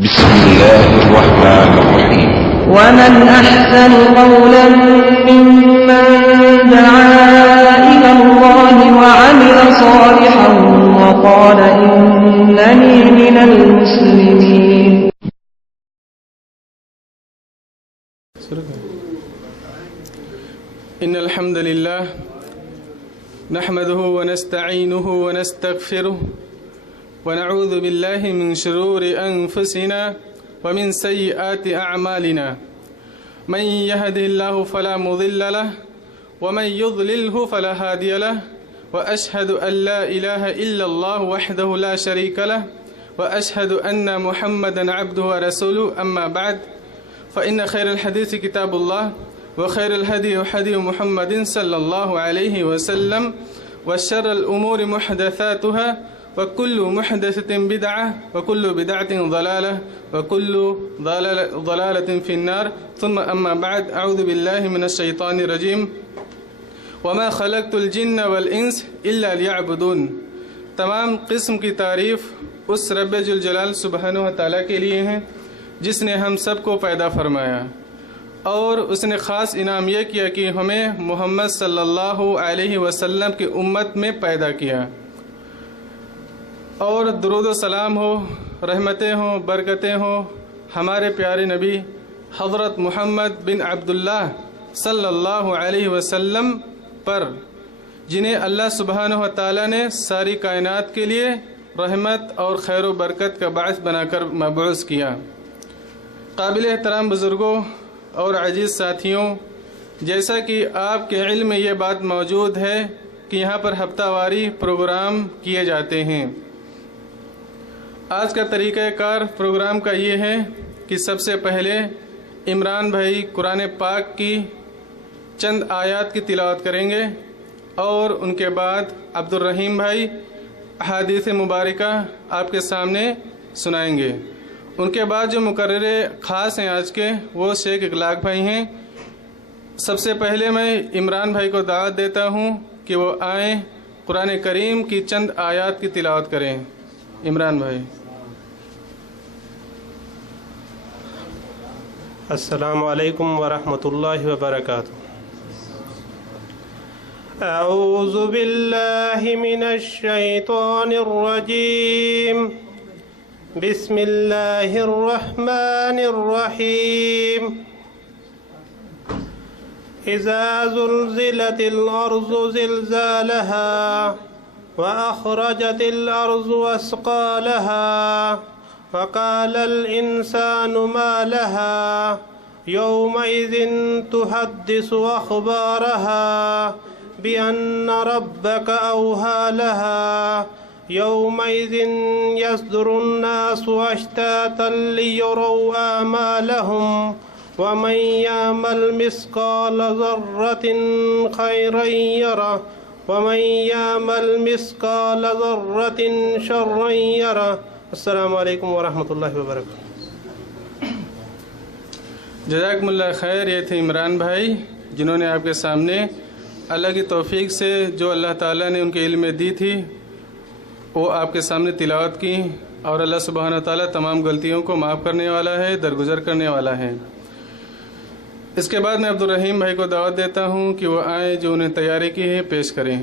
بسم الله الرحمن الرحيم. ومن أحسن قولا ممن دعا إلى الله وعمل صالحا وقال إنني من المسلمين. إن الحمد لله نحمده ونستعينه ونستغفره ونعوذ بالله من شرور أنفسنا ومن سيئات أعمالنا. من يهده الله فلا مضل له ومن يضلله فلا هادي له، وأشهد أن لا إله إلا الله وحده لا شريك له، وأشهد أن محمدا عبده ورسوله. أما بعد، فإن خير الحديث كتاب الله، وخير الهدي هدي محمد صلى الله عليه وسلم، وشر الأمور محدثاتها، وكل محدثة بدعة، وكل بدعة ضلالة، وكل ضلالة في النار. ثم أما بعد، أعوذ بالله من الشيطان الرجيم. وما خلقت الجن والإنس إلا ليعبدون. تمام قسم کی تعریف اس رب ذوالجلال سبحانہ و تعالیٰ کے لیے ہے جس نے ہم سب کو پیدا فرمایا، اور اس نے خاص انعام یہ کیا کہ ہمیں محمد صلی اللہ علیہ وسلم کی امت میں پیدا کیا. اور درود و سلام ہو، رحمتیں ہوں، برکتیں ہوں ہمارے پیارے نبی حضرت محمد بن عبداللہ صلی اللہ علیہ وسلم پر، جنہیں اللہ سبحانہ و تعالیٰ نے ساری کائنات کے لیے رحمت اور خیر و برکت کا باعث بنا کر مبعوث کیا. قابل احترام بزرگوں اور عزیز ساتھیوں، جیسا کہ آپ کے علم میں یہ بات موجود ہے کہ یہاں پر ہفتہ واری پروگرام کیے جاتے ہیں. آج کا طریقہ کار پروگرام کا یہ ہے کہ سب سے پہلے عمران بھائی قرآن پاک کی چند آیات کی تلاوت کریں گے، اور ان کے بعد عبد الرحیم بھائی احادیث مبارکہ آپ کے سامنے سنائیں گے. ان کے بعد جو مقرر خاص ہیں آج کے، وہ شیخ اخلاق بھائی ہیں. سب سے پہلے میں عمران بھائی کو دعوت دیتا ہوں کہ وہ آئیں، قرآن کریم کی چند آیات کی تلاوت کریں. عمران بھائی. السلام علیکم ورحمۃ اللہ وبرکاتہ. اعوذ باللہ من الشیطان الرجیم. بسم اللہ الرحمن الرحیم. اذا زلزلت الارض زلزالها وأخرجت الأرض أثقالها وقال الإنسان ما لها يومئذ تحدث أخبارها بأن ربك أوحى لها يومئذ يصدر الناس أشتاتا ليروا أعمالهم ومن يعمل مثقال ذرة خيرا يره ومن يعمل مثقال ذرة شرا يره. السلام علیکم ورحمۃ اللہ وبرکاتہ. جزاکم اللہ خیر. یہ تھے عمران بھائی جنہوں نے آپ کے سامنے اللہ کی توفیق سے جو اللہ تعالیٰ نے ان کے علم میں دی تھی وہ آپ کے سامنے تلاوت کی، اور اللہ سبحانہ و تعالیٰ تمام غلطیوں کو معاف کرنے والا ہے، درگزر کرنے والا ہے. اس کے بعد میں عبد الرحیم بھائی کو دعوت دیتا ہوں کہ وہ آئیں، جو انہیں تیاری کی ہے پیش کریں.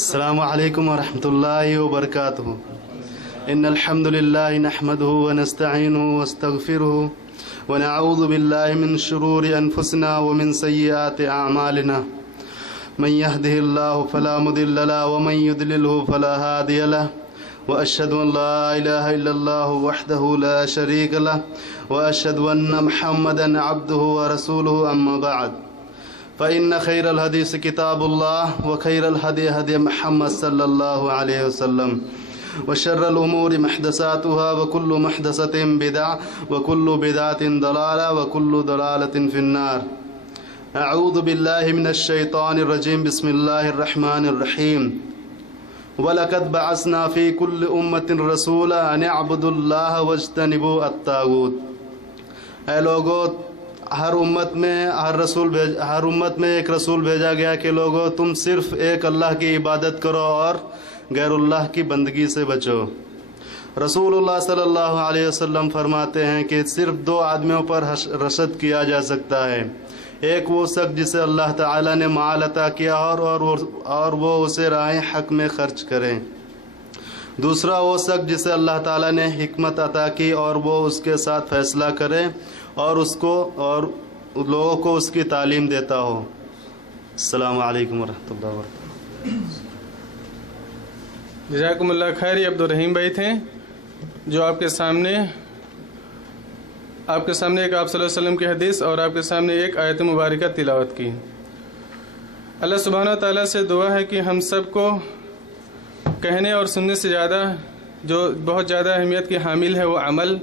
السلام علیکم ورحمۃ اللہ وبرکاتہ. ان الحمد للہ نحمده ونستعینه ونستغفره ونعوذ باللہ من شرور انفسنا ومن سیئات اعمالنا. من يهده الله فلا مضل له ومن يضلل فلا هادي له، وأشهد أن لا إله إلا الله وحده لا شريك له، وأشهد أن محمدا عبده ورسوله. أما بعد، فإن خير الحديث كتاب الله، وخير الهدي هدي محمد صلى الله عليه وسلم، وشر الأمور محدثاتها، وكل محدثة بدعة، وكل بدعة ضلالة، وكل ضلالة في النار. أعوذ بالله من الشيطان الرجيم. بسم الله الرحمن الرحيم. وَلَقَدْ بَعَثْنَا فِي كُلِّ أُمَّةٍ رَسُولًا أَنِ اعْبُدُوا اللَّهَ وَاجْتَنِبُوا الطَّاغُوتَ. اے لوگو، ہر امت میں ایک رسول بھیجا گیا کہ لوگو تم صرف ایک اللہ کی عبادت کرو اور غیر اللہ کی بندگی سے بچو. رسول اللہ صلی اللہ علیہ وسلم فرماتے ہیں کہ صرف 2 آدمیوں پر رشد کیا جا سکتا ہے، ایک وہ شخص جسے اللہ تعالیٰ نے مال عطا کیا اور وہ اسے راہ حق میں خرچ کرے، دوسرا وہ شخص جسے اللہ تعالیٰ نے حکمت عطا کی اور وہ اس کے ساتھ فیصلہ کرے اور لوگوں کو اس کی تعلیم دیتا ہو۔ السلام علیکم ورحمۃ اللہ وبرکاتہ۔ جزاکم اللہ خیر۔ یہ عبدالرحیم بھائی تھے جو آپ کے سامنے ایک آپ صلی اللہ علیہ وسلم کی حدیث اور آپ کے سامنے ایک آیت مبارکہ تلاوت کی۔ اللہ سبحانہ و تعالیٰ سے دعا ہے کہ ہم سب کو کہنے اور سننے سے زیادہ جو بہت زیادہ اہمیت کی حامل ہے وہ عمل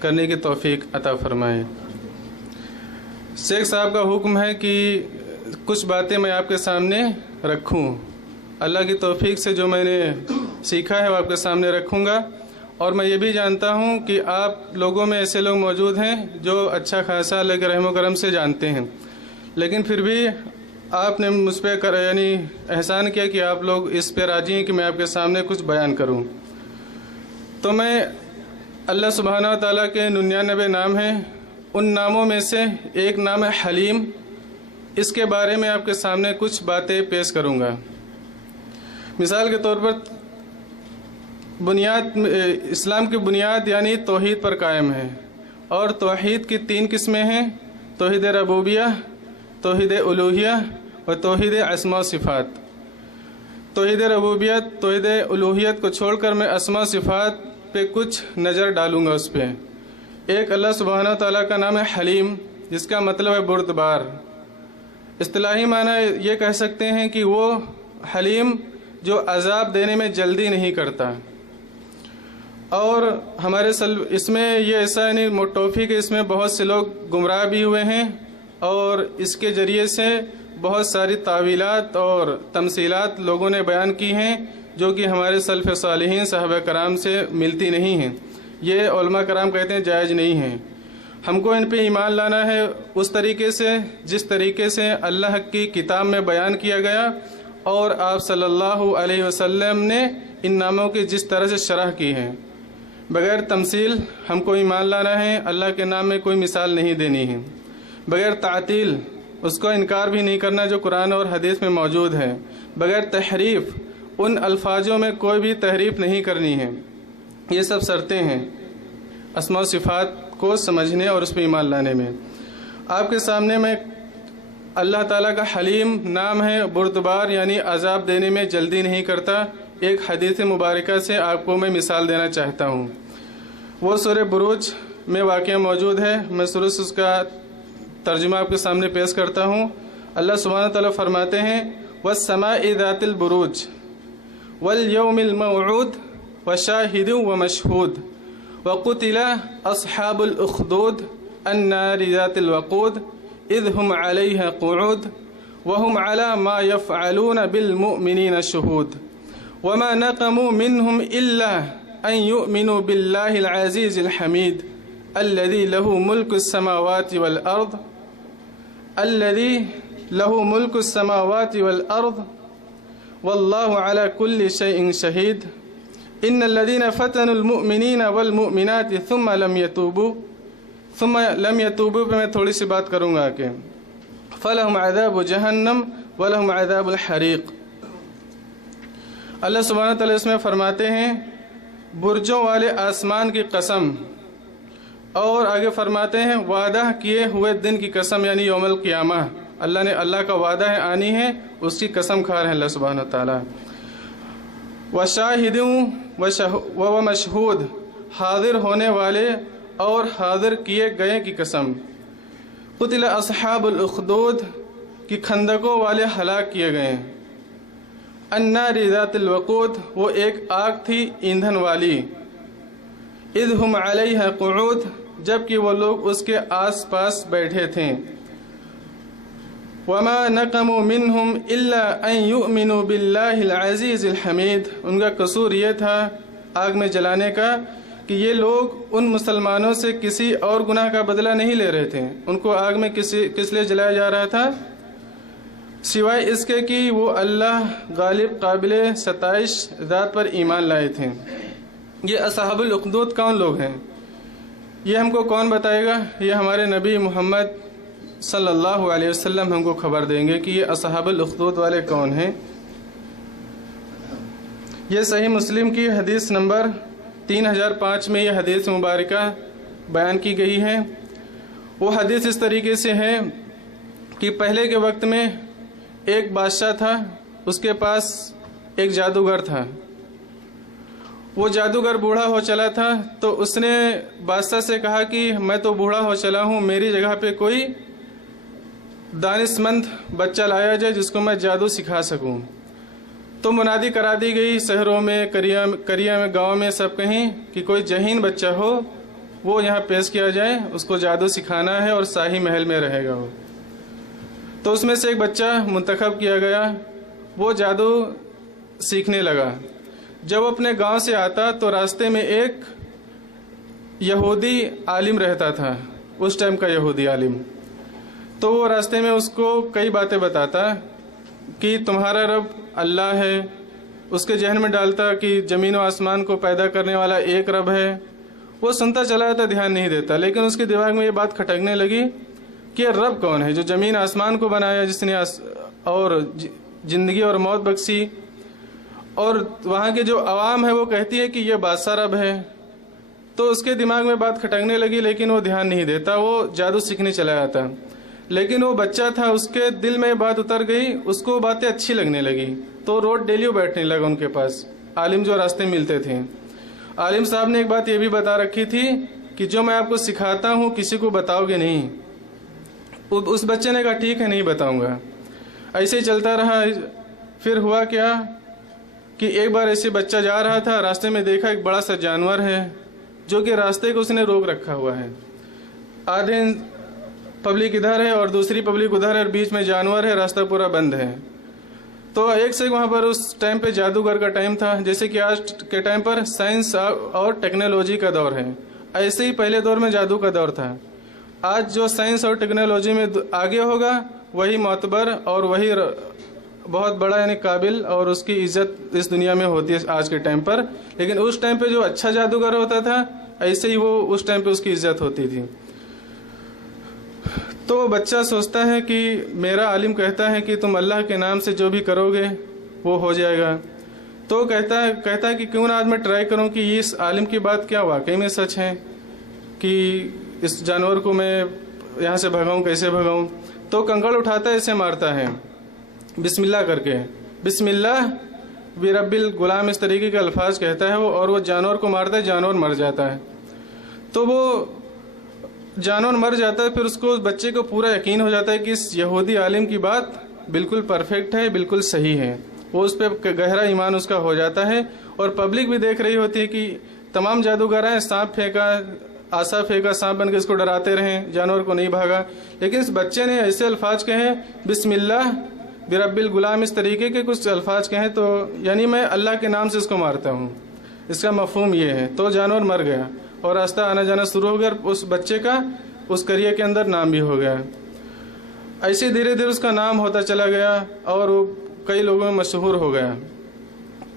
کرنے کی توفیق عطا فرمائے۔ شیخ صاحب کا حکم ہے کہ کچھ باتیں میں آپ کے سامنے رکھوں، اللہ کی توفیق سے جو میں نے سیکھا ہے وہ آپ کے سامنے رکھوں گا، اور میں یہ بھی جانتا ہوں کہ آپ لوگوں میں ایسے لوگ موجود ہیں جو اچھا خاصا اللہ کے رحم و کرم سے جانتے ہیں، لیکن پھر بھی آپ نے مجھ پہ احسان کیا کہ آپ لوگ اس پہ راضی ہیں کہ میں آپ کے سامنے کچھ بیان کروں۔ تو میں اللہ سبحانہ و تعالیٰ کے 99 نام ہیں، ان ناموں میں سے ایک نام ہے حلیم، اس کے بارے میں آپ کے سامنے کچھ باتیں پیش کروں گا۔ مثال کے طور پر اسلام کی بنیاد یعنی توحید پر قائم ہے، اور توحید کی 3 قسمیں ہیں: توحید ربوبیہ، توحید الوہیہ اور توحید اسماء و صفات۔ توحید ربوبیت، توحید الوہیت کو چھوڑ کر میں اسماء و صفات پہ کچھ نظر ڈالوں گا۔ اس پہ ایک اللہ سبحانہ تعالیٰ کا نام ہے حلیم، جس کا مطلب ہے بردبار۔ اصطلاحی معنی یہ کہہ سکتے ہیں کہ وہ حلیم جو عذاب دینے میں جلدی نہیں کرتا۔ اور ہمارے اس میں یہ ایسا نہیں ٹاپک ہے، اس میں بہت سے لوگ گمراہ بھی ہوئے ہیں، اور اس کے ذریعے سے بہت ساری تعویلات اور تمثیلات لوگوں نے بیان کی ہیں جو کہ ہمارے سلف صالحین صحابہ کرام سے ملتی نہیں ہیں۔ یہ علماء کرام کہتے ہیں جائز نہیں ہیں۔ ہم کو ان پہ ایمان لانا ہے اس طریقے سے جس طریقے سے اللہ کی کتاب میں بیان کیا گیا، اور آپ صلی اللہ علیہ وسلم نے ان ناموں کی جس طرح سے شرح کی ہے۔ بغیر تمثیل ہم کو ایمان لانا ہے، اللہ کے نام میں کوئی مثال نہیں دینی ہے۔ بغیر تعطیل، اس کو انکار بھی نہیں کرنا جو قرآن اور حدیث میں موجود ہے۔ بغیر تحریف، ان الفاظوں میں کوئی بھی تحریف نہیں کرنی ہے۔ یہ سب شرطیں ہیں اسماء و صفات کو سمجھنے اور اس پہ ایمان لانے میں۔ آپ کے سامنے میں اللہ تعالیٰ کا حلیم نام ہے، بردبار یعنی عذاب دینے میں جلدی نہیں کرتا۔ ایک حدیث مبارکہ سے آپ کو میں مثال دینا چاہتا ہوں، وہ سورہ بروج میں واقعہ موجود ہے۔ میں سورہ اس کا ترجمہ آپ کے سامنے پیش کرتا ہوں۔ اللہ سبحانہ تعالیٰ فرماتے ہیں: وَالسَّمَاءِ ذَاتِ الْبُرُوجِ وَالْيَوْمِ الْمَوْعُودِ وَشَاهِدٍ وَمَشْهُودٍ وَقُتِلَ أَصْحَابُ الْأُخْدُودِ النَّارِ ذَاتِ الْوَقُودِ إِذْ هُمْ عَلَيْهَا قُعُودٌ وَهُمْ عَلَى مَا يَفْعَلُونَ بِالْمُؤْمِنِينَ شُهُودٌ وَمَا نَقَمُوا مِنْهُمْ إِلَّا أَنْ يُؤْمِنُوا بِاللَّهِ الْعَزِيزِ الْحَمِيدِ الَّذِي لَهُ مُلْكُ السَّمَاوَاتِ وَالْأَرْضِ وَاللَّهُ عَلَى كُلِّ شَيْءٍ شَهِيدٌ إِنَّ الَّذِينَ فَتَنُوا الْمُؤْمِنِينَ وَالْمُؤْمِنَاتِ ثُمَّ لَمْ يَتُوبُوا پہ میں تھوڑی سی بات کروں گا کہ فَلَهُمْ عَذَابُ جَهَنَّمَ وَلَهُمْ عَذَابُ الْحَرِيقِ۔ اللہ سبحانہ تعالیٰ اس میں فرماتے ہیں برجوں والے آسمان کی قسم، اور آگے فرماتے ہیں وعدہ کیے ہوئے دن کی قسم یعنی یوم القیامہ۔ اللہ کا وعدہ ہے آنی ہے، اس کی قسم کھا رہے ہیں اللہ سبحانہ تعالیٰ۔ وشاہد و مشہود، حاضر ہونے والے اور حاضر کیے گئے کی قسم۔ قتل اصحاب الاخدود، کی خندقوں والے ہلاک کیے گئے۔ النار ذات الوقود، وہ ایک آگ تھی ایندھن والی۔ اذ ہم علیہا قعود، جبکہ وہ لوگ اس کے آس پاس بیٹھے تھے۔ وما نقموا منہم الا ان یؤمنوا باللہ العزیز الحمید، ان کا قصور یہ تھا آگ میں جلانے کا کہ یہ لوگ ان مسلمانوں سے کسی اور گناہ کا بدلہ نہیں لے رہے تھے۔ ان کو آگ میں کس لیے جلایا جا رہا تھا؟ سوائے اس کے کہ وہ اللہ غالب قابل ستائش ذات پر ایمان لائے تھے۔ یہ اصحاب الاخدود کون لوگ ہیں؟ یہ ہم کو کون بتائے گا؟ یہ ہمارے نبی محمد صلی اللہ علیہ وسلم ہم کو خبر دیں گے کہ یہ اصحاب الاخدود والے کون ہیں۔ یہ صحیح مسلم کی حدیث نمبر 3005 میں یہ حدیث مبارکہ بیان کی گئی ہے۔ وہ حدیث اس طریقے سے ہے کہ پہلے کے وقت میں ایک بادشاہ تھا، اس کے پاس ایک جادوگر تھا۔ وہ جادوگر بوڑھا ہو چلا تھا، تو اس نے بادشاہ سے کہا کہ میں تو بوڑھا ہو چلا ہوں، میری جگہ پہ کوئی دانش مند بچہ لایا جائے جس کو میں جادو سکھا سکوں۔ تو منادی کرا دی گئی شہروں میں، کریا میں، گاؤں میں، سب کہیں کہ کوئی ذہین بچہ ہو وہ یہاں پیش کیا جائے، اس کو جادو سکھانا ہے اور شاہی محل میں رہے گا وہ۔ تو اس میں سے ایک بچہ منتخب کیا گیا، وہ جادو سیکھنے لگا۔ جب وہ اپنے گاؤں سے آتا تو راستے میں ایک یہودی عالم رہتا تھا، اس ٹائم کا یہودی عالم۔ تو وہ راستے میں اس کو کئی باتیں بتاتا کہ تمہارا رب اللہ ہے، اس کے ذہن میں ڈالتا کہ زمین و آسمان کو پیدا کرنے والا ایک رب ہے۔ وہ سنتا چلا جاتا، دھیان نہیں دیتا، لیکن اس کے دماغ میں یہ بات کھٹکنے لگی کہ رب کون ہے جو زمین آسمان کو بنایا، جس نے اور زندگی اور موت بخشی، اور وہاں کے جو عوام ہے وہ کہتی ہے کہ یہ بادشاہ رب ہے۔ تو اس کے دماغ میں بات کھٹکنے لگی، لیکن وہ دھیان نہیں دیتا، وہ جادو سیکھنے چلا جاتا۔ لیکن وہ بچہ تھا، اس کے دل میں بات اتر گئی، اس کو باتیں اچھی لگنے لگی، تو روز ڈیلی بیٹھنے لگا ان کے پاس، عالم جو راستے ملتے تھے۔ عالم صاحب نے ایک بات یہ بھی بتا رکھی تھی کہ جو میں آپ کو سکھاتا ہوں کسی کو بتاؤ گے نہیں۔ اس بچے نے کہا ٹھیک ہے، نہیں بتاؤں گا۔ ایسے ہی چلتا رہا۔ پھر ہوا کیا کہ ایک بار ایسے بچہ جا رہا تھا، راستے میں دیکھا ایک بڑا سا جانور ہے جو کہ راستے کو اس نے روک رکھا ہوا ہے۔ آدھے پبلک ادھر ہے اور دوسری پبلک ادھر ہے، اور بیچ میں جانور ہے، راستہ پورا بند ہے۔ تو ایک سے وہاں پر اس ٹائم پہ جادوگر کا ٹائم تھا، جیسے کہ آج کے ٹائم پر سائنس اور ٹیکنالوجی کا دور ہے، ایسے ہی پہلے دور میں جادو کا دور تھا۔ آج جو سائنس اور ٹیکنالوجی میں آگے ہوگا وہی معتبر اور وہی بہت بڑا یعنی قابل، اور اس کی عزت اس دنیا میں ہوتی ہے آج کے ٹائم پر۔ لیکن اس ٹائم پہ جو اچھا جادوگر ہوتا تھا، ایسے ہی وہ اس ٹائم پہ اس کی عزت ہوتی تھی۔ تو وہ بچہ سوچتا ہے کہ میرا عالم کہتا ہے کہ تم اللہ کے نام سے جو بھی کرو گے وہ ہو جائے گا۔ تو کہتا ہے کہ کیوں نہ آج میں ٹرائی کروں کہ اس عالم کی بات کیا واقعی میں سچ ہے، کہ اس جانور کو میں یہاں سے بھگاؤں، کیسے بھگاؤں۔ تو کنکڑ اٹھاتا ہے، اسے مارتا ہے بسم اللہ کر کے، بسم اللہ برب الغلام، اس طریقے کے الفاظ کہتا ہے وہ، اور وہ جانور کو مارتا ہے، جانور مر جاتا ہے۔ تو وہ جانور مر جاتا ہے، پھر اس کو، اس بچے کو پورا یقین ہو جاتا ہے کہ اس یہودی عالم کی بات بالکل پرفیکٹ ہے، بالکل صحیح ہے۔ وہ اس پہ گہرا ایمان اس کا ہو جاتا ہے، اور پبلک بھی دیکھ رہی ہوتی ہے کہ تمام جادوگر ہیں، سانپ پھینکا، آسا پھینکا، سانپ بن کے اس کو ڈراتے رہیں، جانور کو نہیں بھاگا، لیکن اس بچے نے ایسے الفاظ کہے بسم اللہ برب الغلام، اس طریقے کے کچھ الفاظ کہیں، تو یعنی میں اللہ کے نام سے اس کو مارتا ہوں، اس کا مفہوم یہ ہے۔ تو جانور مر گیا اور راستہ آنا جانا شروع ہو گیا، اس بچے کا اس قریے کے اندر نام بھی ہو گیا۔ ایسے دھیرے دھیرے اس کا نام ہوتا چلا گیا اور وہ کئی لوگوں میں مشہور ہو گیا۔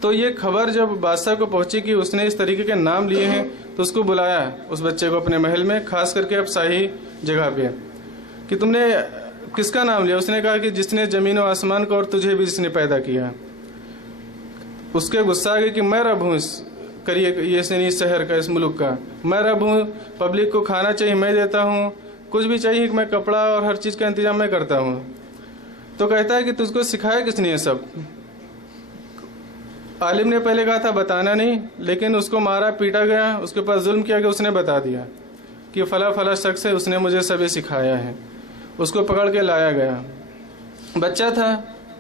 تو یہ خبر جب بادشاہ کو پہنچی کہ اس نے اس طریقے کے نام لیے ہیں، تو اس کو بلایا، اس بچے کو اپنے محل میں، خاص کر کے اب شاہی جگہ پہ، کہ تم نے کس کا نام لیا؟ اس نے کہا کہ جس نے زمین و آسمان کو اور تجھے بھی جس نے پیدا کیا۔ اس کے غصہ آ گیا کہ میں رب ہوں اس یہ شہر کا، اس ملک کا، میں رب ہوں، پبلک کو کھانا چاہیے میں دیتا ہوں، کچھ بھی چاہیے کہ میں کپڑا اور ہر چیز کا انتظام میں کرتا ہوں۔ تو کہتا ہے کہ تجھ کو سکھایا کس نے یہ سب؟ عالم نے پہلے کہا تھا بتانا نہیں، لیکن اس کو مارا پیٹا گیا، اس کے پاس ظلم کیا کہ اس نے بتا دیا کہ فلاں فلاں شخص ہے، اس نے مجھے سب یہ سکھایا ہے۔ اس کو پکڑ کے لایا گیا، بچہ تھا،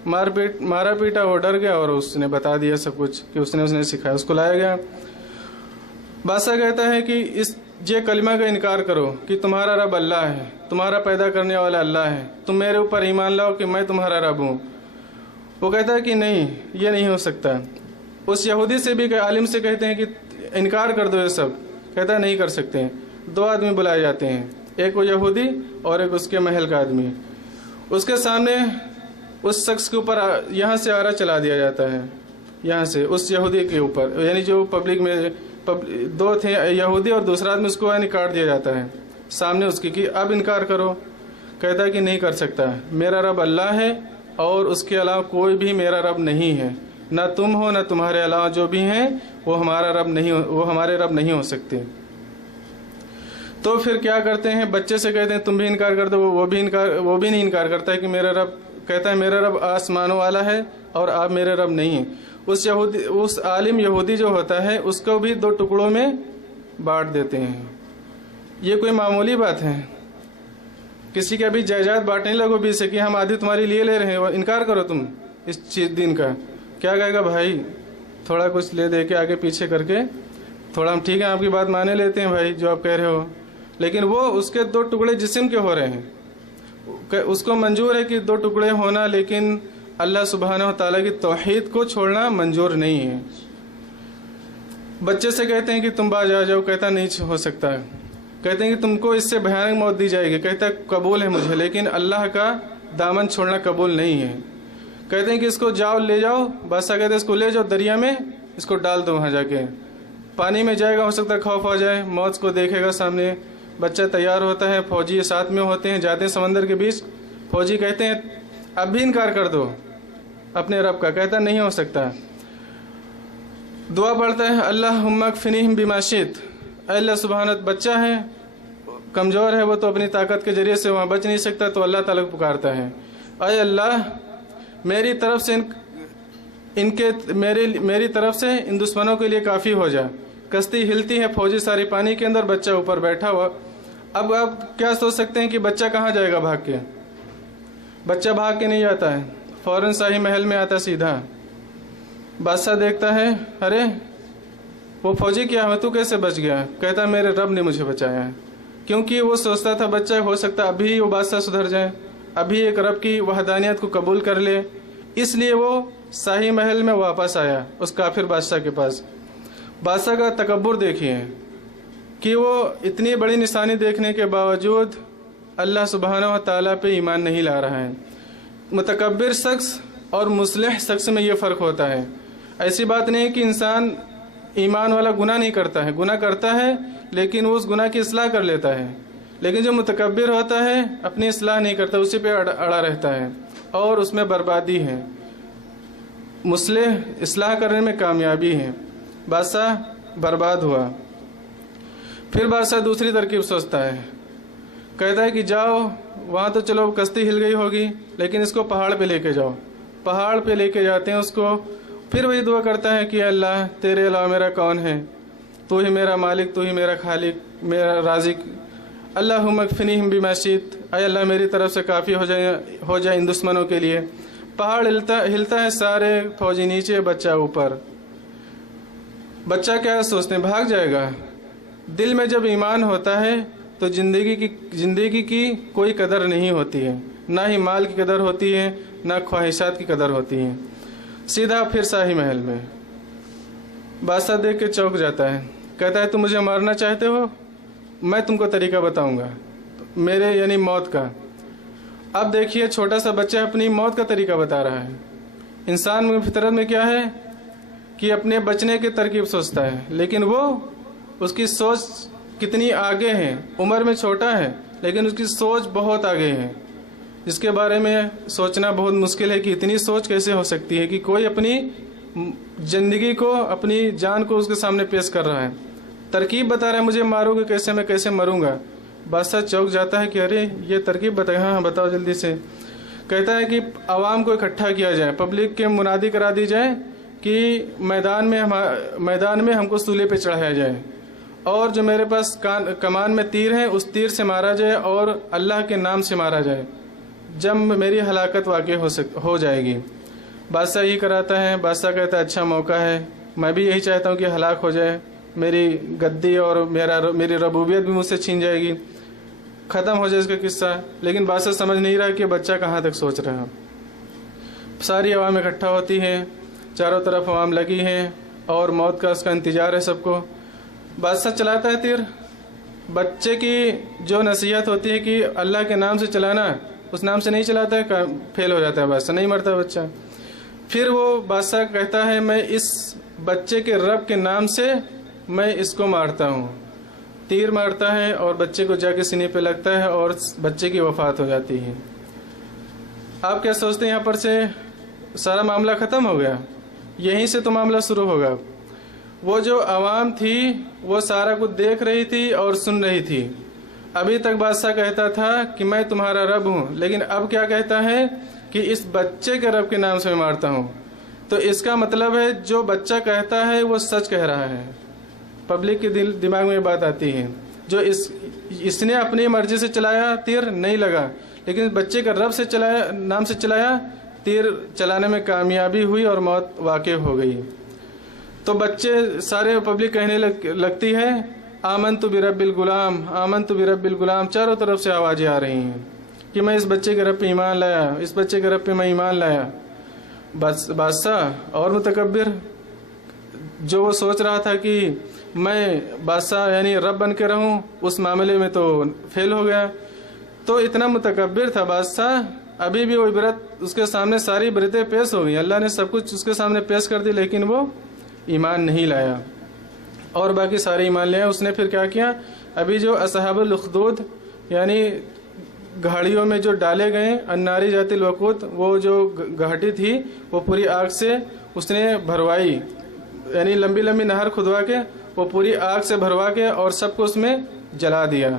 مارا پیٹا، وہ ڈر گیا اور اس نے بتا دیا سب کچھ کہ اس نے سکھایا۔ اس کو لایا گیا، بادشاہ کہتا ہے کہ یہ کلمہ کا انکار کرو کہ تمہارا رب اللہ ہے، تمہارا پیدا کرنے والا اللہ ہے، تم میرے اوپر ایمان لاؤ کہ میں تمہارا رب ہوں۔ وہ کہتا ہے کہ نہیں، یہ نہیں ہو سکتا۔ اس یہودی سے بھی عالم سے کہتے ہیں کہ انکار کر دو یہ سب، کہتا ہے نہیں کر سکتے۔ دو آدمی بلائے جاتے ہیں، ایک وہ یہودی اور ایک اس کے محل کا آدمی۔ اس کے سامنے اس شخص کے اوپر یہاں سے آرا چلا دیا جاتا ہے، یہاں سے اس یہودی کے اوپر، یعنی جو دو تھے یہودی اور دوسرا آدمی، اس کو یعنی کاٹ دیا جاتا ہے سامنے اس کی کہ اب انکار کرو. کہتا ہے کہ نہیں کر سکتا، میرا رب اللہ ہے اور اس کے علاوہ کوئی بھی میرا رب نہیں ہے، نہ تم ہو نہ تمہارے علاوہ جو بھی ہیں وہ ہمارا رب نہیں، وہ ہمارے رب نہیں ہو سکتے. تو پھر کیا کرتے ہیں، بچے سے کہتے ہیں تم بھی انکار کر دو، وہ بھی نہیں انکار کرتا ہے کہ میرا رب، کہتا ہے میرا رب آسمانوں والا ہے اور آپ میرے رب نہیں ہیں. اس عالم یہودی جو ہوتا ہے اس کو بھی 2 ٹکڑوں میں بانٹ دیتے ہیں. یہ کوئی معمولی بات ہے؟ کسی کا بھی جائیداد بانٹنے لگو 20 سے کہ ہم آدھی تمہاری لیے لے رہے ہیں، انکار کرو تم اس چیز دین کا. کیا کہے گا بھائی تھوڑا کچھ لے دے کے آگے پیچھے کر کے تھوڑا ہم ٹھیک ہے آپ کی بات مانے لیتے ہیں بھائی جو آپ کہہ رہے ہو، لیکن وہ اس کے 2 ٹکڑے جسم کے ہو رہے ہیں. اس کو منظور ہے کہ 2 ٹکڑے ہونا، لیکن اللہ سبحانہ و تعالیٰ کی توحید کو چھوڑنا منظور نہیں ہے. بچے سے کہتے ہیں کہ تم باز آ جاؤ، کہتا نہیں ہو سکتا. کہتے ہیں کہ تم کو اس سے بھیانک موت دی جائے گی، کہتا ہے قبول ہے مجھے، لیکن اللہ کا دامن چھوڑنا قبول نہیں ہے. کہتے ہیں کہ اس کو جاؤ لے جاؤ، بادشاہ کہتے ہیں اس کو لے جاؤ دریا میں، اس کو ڈال دو، وہاں جا کے پانی میں جائے گا، ہو سکتا ہے خوف آ جائے، موت کو دیکھے گا سامنے. بچہ تیار ہوتا ہے، فوجی ساتھ میں ہوتے ہیں، جاتے ہیں سمندر کے بیچ. فوجی کہتے ہیں اب بھی انکار کر دو اپنے رب کا، کہتا نہیں ہو سکتا. دعا پڑھتا ہے اللہم اکفنیہم بما شئت، اے اللہ سبحانہ، بچہ ہے کمزور ہے، وہ تو اپنی طاقت کے ذریعے سے وہاں بچ نہیں سکتا، تو اللہ تعالیٰ کو پکارتا ہے اے اللہ میری طرف سے میری طرف سے ان دشمنوں کے لیے کافی ہو جا. کشتی ہلتی ہے، فوجی ساری پانی کے اندر، بچہ اوپر بیٹھا ہوا. اب آپ کیا سوچ سکتے ہیں کہ بچہ کہاں جائے گا بھاگ کے؟ بچہ بھاگ کے نہیں جاتا ہے، فوراً شاہی محل میں آتا سیدھا. بادشاہ دیکھتا ہے ارے وہ فوجی کیا ہے، تو کیسے بچ گیا؟ کہتا ہے میرے رب نے مجھے بچایا ہے. کیونکہ وہ سوچتا تھا بچہ ہو سکتا ابھی وہ بادشاہ سدھر جائے، ابھی ایک رب کی وحدانیت کو قبول کر لے، اس لیے وہ شاہی محل میں واپس آیا اس کافر بادشاہ کے پاس. بادشاہ کا تکبر دیکھیے کہ وہ اتنی بڑی نشانی دیکھنے کے باوجود اللہ سبحانہ و تعالیٰ پہ ایمان نہیں لا رہا ہے. متکبر شخص اور مصلح شخص میں یہ فرق ہوتا ہے. ایسی بات نہیں کہ انسان ایمان والا گناہ نہیں کرتا ہے، گناہ کرتا ہے لیکن وہ اس گناہ کی اصلاح کر لیتا ہے. لیکن جو متکبر ہوتا ہے اپنی اصلاح نہیں کرتا، اسی پہ اڑا رہتا ہے اور اس میں بربادی ہے. مصلح اصلاح کرنے میں کامیابی ہے. بادشاہ برباد ہوا. پھر بادشاہ دوسری ترکیب سوچتا ہے، کہتا ہے کہ جاؤ وہاں تو چلو کشتی ہل گئی ہوگی، لیکن اس کو پہاڑ پہ لے کے جاؤ. پہاڑ پہ لے کے جاتے ہیں اس کو. پھر وہی دعا کرتا ہے کہ اللہ تیرے علاوہ میرا کون ہے، تو ہی میرا مالک، تو ہی میرا خالق، میرا رازق. اللہم اکفنیہم بما شئت، اے اللہ میری طرف سے کافی ہو جائے ان دشمنوں کے لیے. پہاڑ ہلتا ہے، سارے فوجی نیچے، بچہ اوپر. بچہ کیا سوچتے ہیں بھاگ جائے گا. دل میں جب ایمان ہوتا ہے تو زندگی کی کوئی قدر نہیں ہوتی ہے، نہ ہی مال کی قدر ہوتی ہے، نہ خواہشات کی قدر ہوتی ہے. سیدھا پھر شاہی محل میں. بادشاہ دیکھ کے چونک جاتا ہے، کہتا ہے تم مجھے مارنا چاہتے ہو، میں تم کو طریقہ بتاؤں گا میرے یعنی موت کا. اب دیکھیے چھوٹا سا بچہ اپنی موت کا طریقہ بتا رہا ہے. انسان میں فطرت میں کیا ہے کہ اپنے بچنے کی ترکیب سوچتا ہے، لیکن وہ اس کی سوچ کتنی آگے ہے. عمر میں چھوٹا ہے لیکن اس کی سوچ بہت آگے ہے، جس کے بارے میں سوچنا بہت مشکل ہے کہ اتنی سوچ کیسے ہو سکتی ہے کہ کوئی اپنی زندگی کو، اپنی جان کو اس کے سامنے پیش کر رہا ہے. ترکیب بتا رہا ہے مجھے مارو گے کیسے، میں کیسے مروں گا. بادشاہ چوک جاتا ہے کہ ارے یہ ترکیب بتائے. ہاں بتاؤ جلدی سے. کہتا ہے کہ عوام کو اکٹھا کیا جائے، پبلک کے منادی کرا دی جائے کہ میدان میں ہم کو سولے پہ چڑھایا جائے، اور جو میرے پاس کمان میں تیر ہے اس تیر سے مارا جائے اور اللہ کے نام سے مارا جائے، جب میری ہلاکت واقع ہو جائے گی. بادشاہ یہی کراتا ہے. بادشاہ کہتا ہے اچھا موقع ہے، میں بھی یہی چاہتا ہوں کہ ہلاک ہو جائے، میری گدی اور میری ربوبیت بھی مجھ سے چھین جائے گی، ختم ہو جائے اس کا قصہ. لیکن بادشاہ سمجھ نہیں رہا کہ بچہ کہاں تک سوچ رہا. ساری عوام اکٹھا ہوتی ہے، چاروں طرف عوام لگی ہے اور موت کا اس کا انتظار ہے سب کو. بادشاہ چلاتا ہے تیر. بچے کی جو نصیحت ہوتی ہے کہ اللہ کے نام سے چلانا، اس نام سے نہیں چلاتا ہے، فیل ہو جاتا ہے بادشاہ، نہیں مرتا بچہ. پھر وہ بادشاہ کہتا ہے میں اس بچے کے رب کے نام سے میں اس کو مارتا ہوں. تیر مارتا ہے اور بچے کو جا کے سینے پہ لگتا ہے اور بچے کی وفات ہو جاتی ہے. آپ کیا سوچتے ہیں یہاں پر سے سارا معاملہ ختم ہو گیا؟ یہیں سے تو معاملہ شروع ہوگا. وہ جو عوام تھی وہ سارا کچھ دیکھ رہی تھی اور سن رہی تھی. ابھی تک بادشاہ کہتا تھا کہ میں تمہارا رب ہوں، لیکن اب کیا کہتا ہے کہ اس بچے کے رب کے نام سے میں مارتا ہوں. تو اس کا مطلب ہے جو بچہ کہتا ہے وہ سچ کہہ رہا ہے. پبلک کے دماغ میں یہ بات آتی ہے. جو اس نے اپنی مرضی سے چلایا تیر نہیں لگا، لیکن بچے کا رب سے چلایا نام سے چلایا، تیر چلانے میں کامیابی ہوئی اور موت واقع ہو گئی. تو بچے سارے پبلک کہنے لگتی ہے آمنت برب الغلام، آمنت برب الغلام. چاروں طرف سے آوازیں آ رہی ہیں کہ میں اس بچے کے رب پہ ایمان لایا، اس بچے کے رب پہ میں ایمان لایا. بادشاہ اور متکبر، جو وہ سوچ رہا تھا کہ میں بادشاہ یعنی رب بن کے رہوں، اس معاملے میں تو فیل ہو گیا. تو اتنا متکبر تھا بادشاہ. ابھی بھی وہ عبرت اس کے سامنے ساری عبرتیں پیش ہو گئی، اللہ نے سب کچھ اس کے سامنے پیش کر دی، لیکن وہ ایمان نہیں لایا اور باقی سارے ایمان لے. اس نے پھر کیا کیا؟ ابھی جو اصحاب الاخدود یعنی گھاڑیوں میں جو ڈالے گئے الناری ذات الوقود، وہ جو گھاٹی تھی وہ پوری آگ سے اس نے بھروائی، یعنی لمبی لمبی نہر کھدوا کے وہ پوری آگ سے بھروا کے اور سب کو اس میں جلا دیا.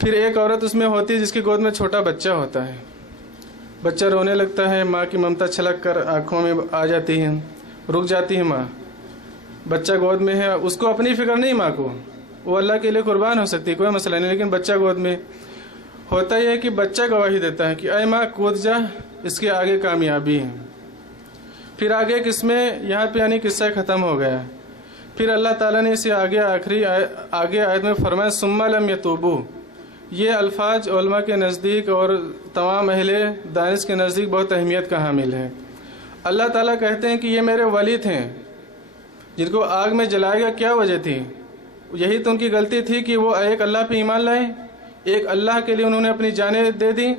پھر ایک عورت اس میں ہوتی ہے جس کی گود میں چھوٹا بچہ ہوتا ہے. بچہ رونے لگتا ہے، ماں کی ممتا چھلک کر آنکھوں میں آ جاتی ہے، رک جاتی ہے ماں. بچہ گود میں ہے، اس کو اپنی فکر نہیں، ماں کو وہ اللہ کے لیے قربان ہو سکتی، کوئی مسئلہ نہیں، لیکن بچہ گود میں ہوتا یہ ہے کہ بچہ گواہی دیتا ہے کہ اے ماں کود جا، اس کے آگے کامیابی ہے. پھر آگے کس میں یہاں پہ یعنی قصہ ختم ہو گیا. پھر اللہ تعالیٰ نے اسے آگے آیت میں فرمایا ثم لم یتوبوا. یہ الفاظ علماء کے نزدیک اور تمام اہل دانش کے نزدیک بہت اہمیت کا حامل ہے. اللہ تعالیٰ کہتے ہیں کہ یہ میرے ولی تھے جن کو آگ میں جلائے گا. کیا وجہ تھی؟ یہی تو ان کی غلطی تھی کہ وہ ایک اللہ پہ ایمان لائے، ایک اللہ کے لیے انہوں نے اپنی جانیں دے دی.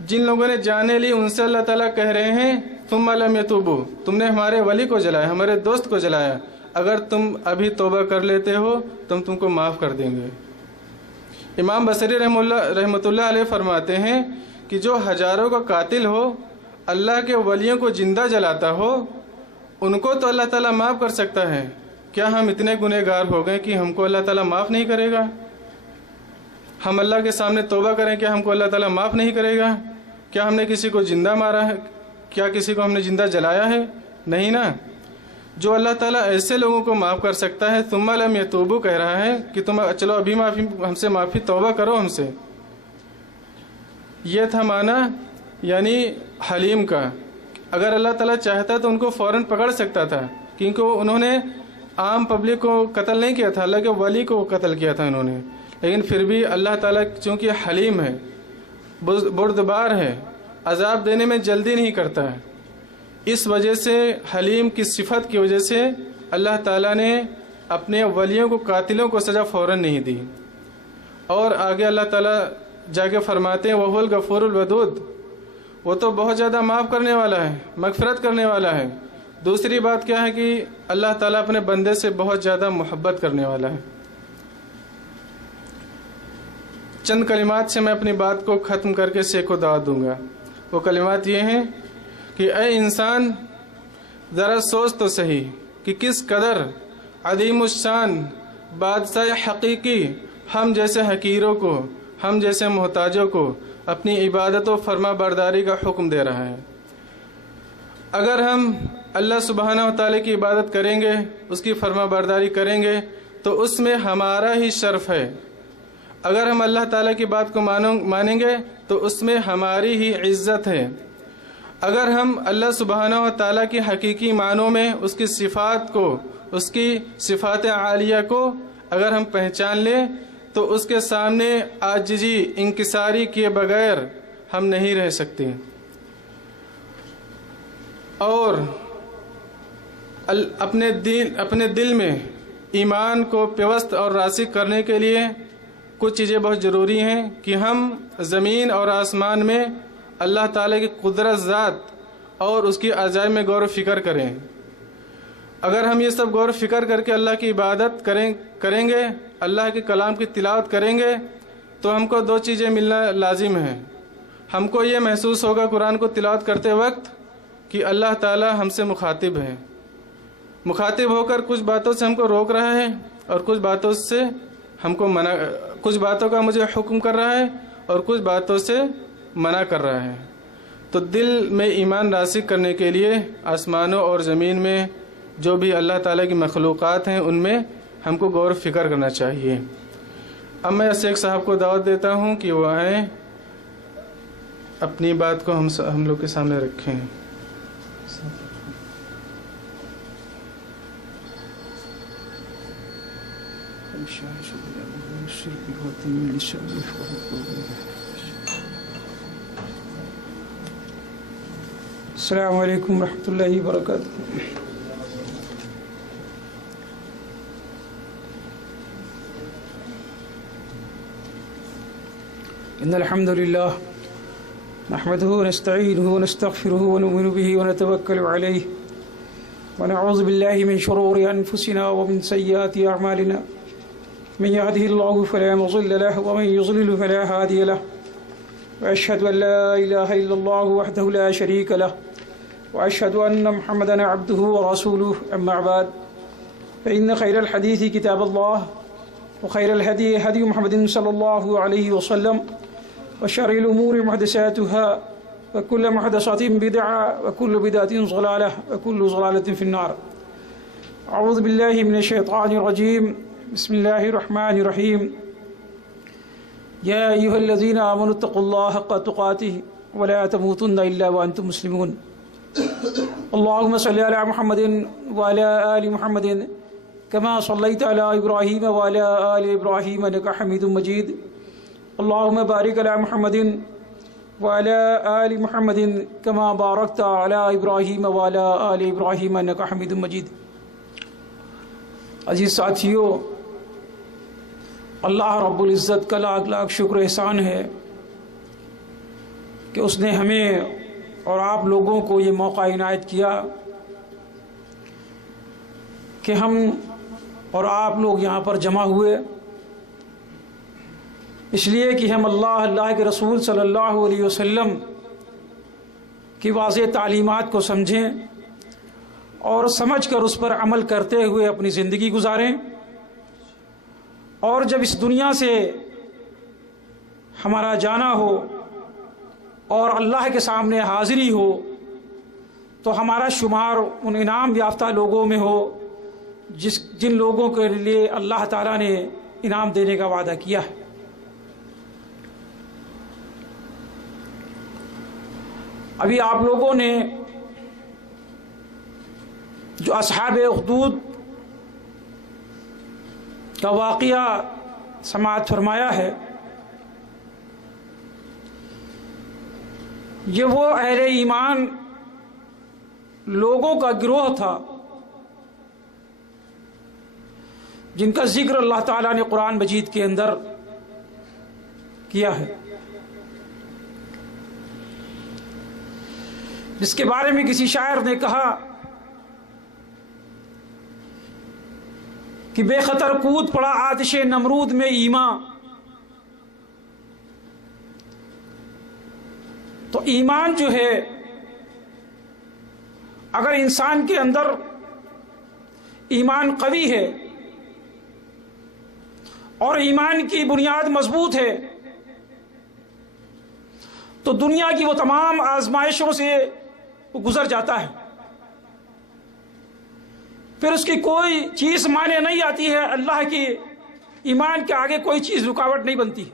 جن لوگوں نے جانیں لی ان سے اللہ تعالیٰ کہہ رہے ہیں ثم لم یتوبوا، تم نے ہمارے ولی کو جلایا، ہمارے دوست کو جلایا، اگر تم ابھی توبہ کر لیتے ہو تو تم کو معاف کر دیں گے. امام بصری رحمۃ اللہ علیہ فرماتے ہیں کہ جو ہزاروں کا قاتل ہو، اللہ کے ولیوں کو زندہ جلاتا ہو، ان کو تو اللہ تعالیٰ معاف کر سکتا ہے. کیا ہم اتنے گنہگار ہو گئے کہ ہم کو اللہ تعالیٰ معاف نہیں کرے گا؟ ہم اللہ کے سامنے توبہ کریں، کیا ہم کو اللہ تعالیٰ معاف نہیں کرے گا؟ کیا ہم نے کسی کو زندہ مارا ہے؟ کیا کسی کو ہم نے زندہ جلایا ہے؟ نہیں نا. جو اللہ تعالیٰ ایسے لوگوں کو معاف کر سکتا ہے، ثم لم یتوبوا کہہ رہا ہے کہ تم چلو ابھی ہم سے معافی توبہ کرو ہم سے. یہ تھا معنی یعنی حلیم کا. اگر اللہ تعالیٰ چاہتا تو ان کو فوراً پکڑ سکتا تھا، کیونکہ انہوں نے عام پبلک کو قتل نہیں کیا تھا، اللہ کے ولی کو قتل کیا تھا انہوں نے. لیکن پھر بھی اللہ تعالیٰ چونکہ حلیم ہے، بردبار ہے، عذاب دینے میں جلدی نہیں کرتا ہے، اس وجہ سے حلیم کی صفت کی وجہ سے اللہ تعالیٰ نے اپنے ولیوں کو قاتلوں کو سزا فوراً نہیں دی. اور آگے اللہ تعالیٰ جا کے فرماتے ہیں وَهُوَ الْغَفُورُ الْوَدُودُ، وہ تو بہت زیادہ معاف کرنے والا ہے، مغفرت کرنے والا ہے. دوسری بات کیا ہے کہ اللہ تعالیٰ اپنے بندے سے بہت زیادہ محبت کرنے والا ہے. چند کلمات سے میں اپنی بات کو ختم کر کے سیکھوں دعوت دوں گا. وہ کلمات یہ ہیں کہ اے انسان ذرا سوچ تو صحیح کہ کس قدر عظیم الشان بادشاہ حقیقی ہم جیسے حقیروں کو، ہم جیسے محتاجوں کو اپنی عبادت و فرما برداری کا حکم دے رہا ہے. اگر ہم اللہ سبحانہ و تعالیٰ کی عبادت کریں گے، اس کی فرما برداری کریں گے تو اس میں ہمارا ہی شرف ہے. اگر ہم اللہ تعالیٰ کی بات کو مانیں گے تو اس میں ہماری ہی عزت ہے. اگر ہم اللہ سبحانہ و تعالیٰ کی حقیقی معنوں میں اس کی صفات کو، اس کی صفات عالیہ کو اگر ہم پہچان لیں تو اس کے سامنے عاجزی انکساری کیے بغیر ہم نہیں رہ سکتے. اور اپنے دل میں ایمان کو پیوست اور راسخ کرنے کے لیے کچھ چیزیں بہت ضروری ہیں کہ ہم زمین اور آسمان میں اللہ تعالیٰ کی قدرت ذات اور اس کی عجائب میں غور و فکر کریں. اگر ہم یہ سب غور و فکر کر کے اللہ کی عبادت کریں گے، اللہ کے کلام کی تلاوت کریں گے، تو ہم کو 2 چیزیں ملنا لازم ہیں۔ ہم کو یہ محسوس ہوگا قرآن کو تلاوت کرتے وقت کہ اللہ تعالی ہم سے مخاطب ہے، مخاطب ہو کر کچھ باتوں سے ہم کو روک رہا ہے اور کچھ باتوں سے ہم کو کچھ باتوں کا مجھے حکم کر رہا ہے اور کچھ باتوں سے منع کر رہا ہے۔ تو دل میں ایمان راسخ کرنے کے لیے آسمانوں اور زمین میں جو بھی اللہ تعالیٰ کی مخلوقات ہیں ان میں ہم کو غور و فکر کرنا چاہیے۔ اب میں شیخ صاحب کو دعوت دیتا ہوں کہ وہ آئیں، اپنی بات کو ہم لوگ کے سامنے رکھیں۔ السلام علیکم ورحمۃ اللہ وبرکاتہ۔ ان الحمد للہ نحمده ونستعینه ونستغفره ونؤمن به ونتوکل علیہ ونعوذ باللہ من شرور انفسنا ومن سیئات اعمالنا من يهده الله فلا مضل له ومن يضلل فلا هادي له واشهد ان لا اله الا الله وحده لا شريك له واشهد ان محمدا عبده ورسوله اما بعد فان خير الحديث كتاب الله وخير الهدي هدي محمد صلى الله عليه وسلم وشر الأمور محدثاتها وكل محدثات بدعة وكل بدعة ضلالة وكل ضلالة في النار۔ أعوذ بالله من الشيطان الرجيم، بسم الله الرحمن الرحيم۔ يا أيها الذين آمنوا اتقوا الله حق تقاته ولا تموتن إلا وأنتم مسلمون۔ اللهم صل على محمد وعلى آل محمد كما صليت على إبراهيم وعلى آل إبراهيم إنك حميد مجيد۔ اللهم بارك على محمد وعلى آل محمد كما باركت على إبراهيم وعلى آل إبراهيم إنك حميد مجيد۔ عزیز ساتھیو، اللہ رب العزت کا لاکھ لاکھ شکر احسان ہے کہ اس نے ہمیں اور آپ لوگوں کو یہ موقع عنایت کیا کہ ہم اور آپ لوگ یہاں پر جمع ہوئے، اس لیے کہ ہم اللہ کے رسول صلی اللہ علیہ وسلم کی واضح تعلیمات کو سمجھیں اور سمجھ کر اس پر عمل کرتے ہوئے اپنی زندگی گزاریں، اور جب اس دنیا سے ہمارا جانا ہو اور اللہ کے سامنے حاضری ہو تو ہمارا شمار ان انعام یافتہ لوگوں میں ہو جن لوگوں کے لیے اللہ تعالیٰ نے انعام دینے کا وعدہ کیا ہے۔ ابھی آپ لوگوں نے جو اصحاب اخدود کا واقعہ سماعت فرمایا ہے، یہ وہ اہل ایمان لوگوں کا گروہ تھا جن کا ذکر اللہ تعالیٰ نے قرآن مجید کے اندر کیا ہے، جس کے بارے میں کسی شاعر نے کہا کہ بے خطر کود پڑا آتش نمرود میں ایمان۔ تو ایمان جو ہے، اگر انسان کے اندر ایمان قوی ہے اور ایمان کی بنیاد مضبوط ہے تو دنیا کی وہ تمام آزمائشوں سے وہ گزر جاتا ہے، پھر اس کی کوئی چیز مانے نہیں آتی ہے، اللہ کی ایمان کے آگے کوئی چیز رکاوٹ نہیں بنتی۔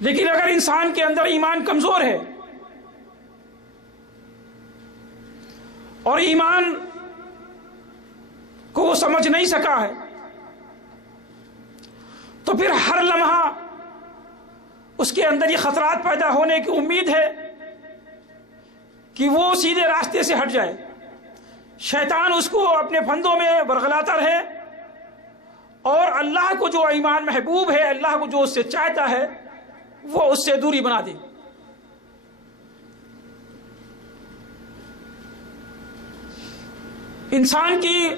لیکن اگر انسان کے اندر ایمان کمزور ہے اور ایمان کو وہ سمجھ نہیں سکا ہے تو پھر ہر لمحہ اس کے اندر یہ خطرات پیدا ہونے کی امید ہے کہ وہ سیدھے راستے سے ہٹ جائے، شیطان اس کو اپنے پھندوں میں ورغلاتا رہے، اور اللہ کو جو ایمان محبوب ہے، اللہ کو جو اس سے چاہتا ہے، وہ اس سے دوری بنا دے۔ انسان کی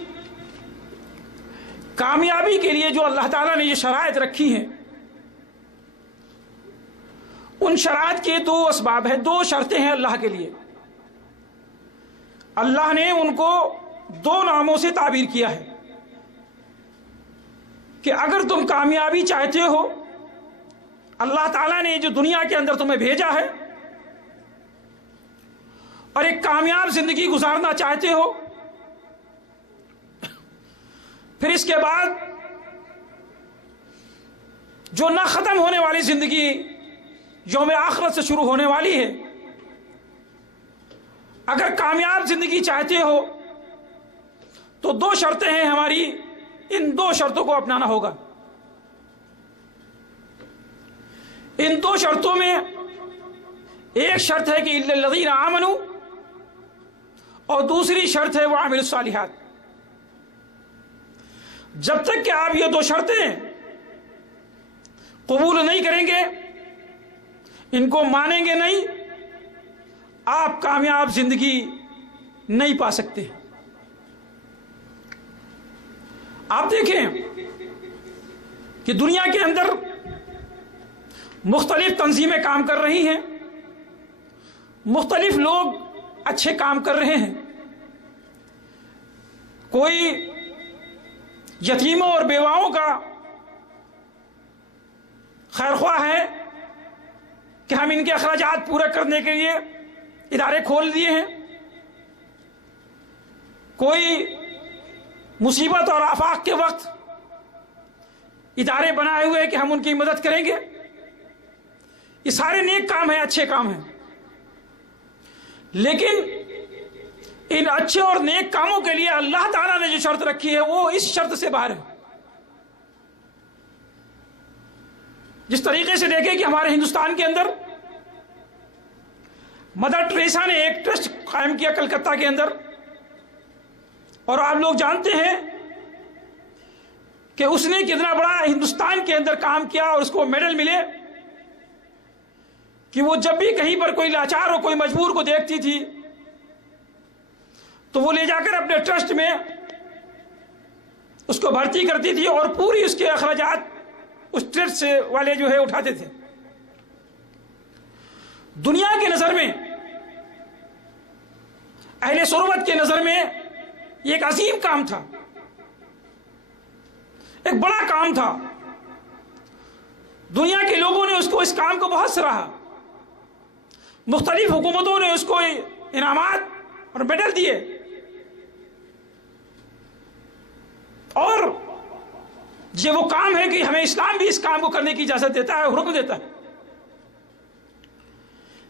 کامیابی کے لیے جو اللہ تعالیٰ نے یہ شرائط رکھی ہیں، ان شرائط کے دو اسباب ہیں، دو شرطیں ہیں اللہ کے لیے. اللہ نے ان کو دو ناموں سے تعبیر کیا ہے کہ اگر تم کامیابی چاہتے ہو، اللہ تعالیٰ نے جو دنیا کے اندر تمہیں بھیجا ہے اور ایک کامیاب زندگی گزارنا چاہتے ہو، پھر اس کے بعد جو نہ ختم ہونے والی زندگی یوم آخرت سے شروع ہونے والی ہے، اگر کامیاب زندگی چاہتے ہو تو دو شرطیں ہیں ہماری، ان دو شرطوں کو اپنانا ہوگا. ان دو شرطوں میں ایک شرط ہے کہ الا الذین آمنوا، اور دوسری شرط ہے وعملوا الصالحات. جب تک کہ آپ یہ دو شرطیں قبول نہیں کریں گے، ان کو مانیں گے نہیں، آپ کامیاب زندگی نہیں پا سکتے. آپ دیکھیں کہ دنیا کے اندر مختلف تنظیمیں کام کر رہی ہیں، مختلف لوگ اچھے کام کر رہے ہیں. کوئی یتیموں اور بیواؤں کا خیرخواہ ہے کہ ہم ان کے اخراجات پورے کرنے کے لیے ادارے کھول دیے ہیں. کوئی مصیبت اور آفات کے وقت ادارے بنائے ہوئے کہ ہم ان کی مدد کریں گے. یہ سارے نیک کام ہیں، اچھے کام ہیں، لیکن ان اچھے اور نیک کاموں کے لیے اللہ تعالیٰ نے جو شرط رکھی ہے وہ اس شرط سے باہر ہے. جس طریقے سے دیکھیں کہ ہمارے ہندوستان کے اندر مدر ٹریسا نے ایک ٹرسٹ قائم کیا کلکتہ کے اندر، اور آپ لوگ جانتے ہیں کہ اس نے کتنا بڑا ہندوستان کے اندر کام کیا اور اس کو میڈل ملے کہ وہ جب بھی کہیں پر کوئی لاچار اور کوئی مجبور کو دیکھتی تھی تو وہ لے جا کر اپنے ٹرسٹ میں اس کو بھرتی کرتی تھی اور پوری اس کے اخراجات اس ٹرسٹ سے والے جو ہے اٹھاتے تھے. دنیا کی نظر میں، اہل ثروت کی نظر میں یہ ایک عظیم کام تھا، ایک بڑا کام تھا. دنیا کے لوگوں نے اس کو، اس کام کو بہت سراہا. مختلف حکومتوں نے اس کو انعامات اور میڈل دیے، اور یہ وہ کام ہے کہ ہمیں اسلام بھی اس کام کو کرنے کی اجازت دیتا ہے، حکم دیتا ہے.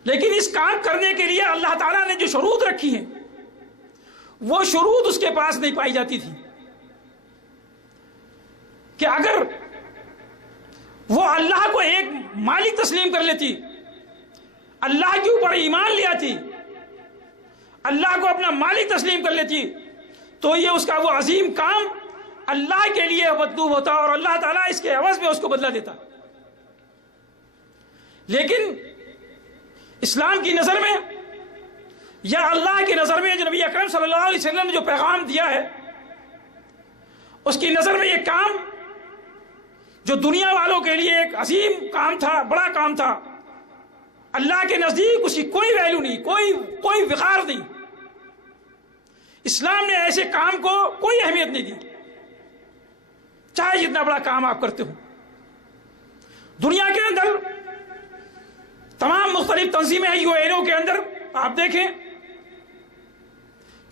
لیکن اس کام کرنے کے لیے اللہ تعالیٰ نے جو شروط رکھی ہیں وہ شروط اس کے پاس نہیں پائی جاتی تھی کہ اگر وہ اللہ کو ایک مالک تسلیم کر لیتی، اللہ کے اوپر ایمان لے آتی، اللہ کو اپنا مالک تسلیم کر لیتی، تو یہ اس کا وہ عظیم کام اللہ کے لیے مطلوب ہوتا اور اللہ تعالیٰ اس کے عوض میں اس کو بدلہ دیتا. لیکن اسلام کی نظر میں یا اللہ کی نظر میں جو نبی اکرم صلی اللہ علیہ وسلم نے جو پیغام دیا ہے، اس کی نظر میں یہ کام جو دنیا والوں کے لیے ایک عظیم کام تھا، بڑا کام تھا، اللہ کے نزدیک اس کی کوئی ویلیو نہیں، کوئی وقار نہیں. اسلام نے ایسے کام کو کوئی اہمیت نہیں دی، چاہے جتنا بڑا کام آپ کرتے ہو. دنیا کے اندر تمام مختلف تنظیمیں ہیں. یو این او کے اندر آپ دیکھیں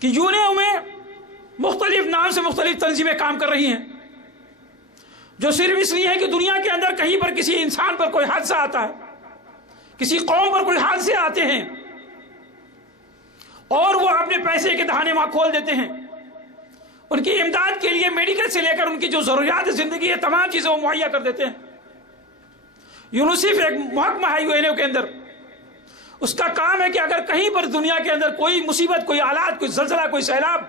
کہ یو این او میں مختلف نام سے مختلف تنظیمیں کام کر رہی ہیں، جو صرف اس لیے ہے کہ دنیا کے اندر کہیں پر کسی انسان پر کوئی حادثہ آتا ہے، کسی قوم پر کوئی حادثے آتے ہیں، اور وہ اپنے پیسے کے دہانے وہاں کھول دیتے ہیں. ان کی امداد کے لیے میڈیکل سے لے کر ان کی جو ضروریات زندگی ہے تمام چیزیں وہ مہیا کر دیتے ہیں. یونیسیف ایک محکمہ ہے یو این او کے اندر، اس کا کام ہے کہ اگر کہیں پر دنیا کے اندر کوئی مصیبت، کوئی آلات، کوئی زلزلہ، کوئی سیلاب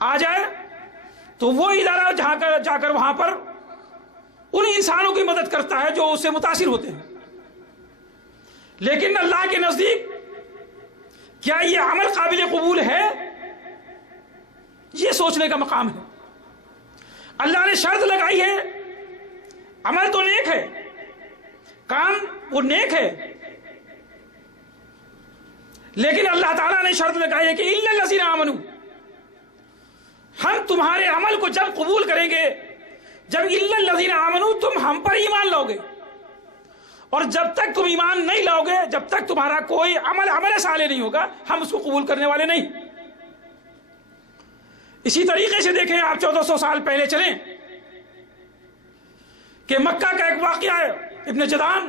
آ جائے تو وہ ادارہ جا کر وہاں پر ان انسانوں کی مدد کرتا ہے جو اس سے متاثر ہوتے ہیں. لیکن اللہ کے نزدیک کیا یہ عمل قابل قبول ہے سوچنے کا مقام ہے. اللہ نے شرط لگائی ہے، عمل تو نیک ہے، کام وہ نیک ہے، لیکن اللہ تعالیٰ نے شرط لگائی ہے کہ الا الذین آمنوا، ہم تمہارے عمل کو جب قبول کریں گے، جب الا الذین آمنوا تم ہم پر ایمان لاؤ گے، اور جب تک تم ایمان نہیں لاؤ گے، جب تک تمہارا کوئی عمل صالح نہیں ہوگا، ہم اس کو قبول کرنے والے نہیں. اسی طریقے سے دیکھیں آپ 1400 سال پہلے چلیں کہ مکہ کا ایک واقعہ ہے، ابن جدعان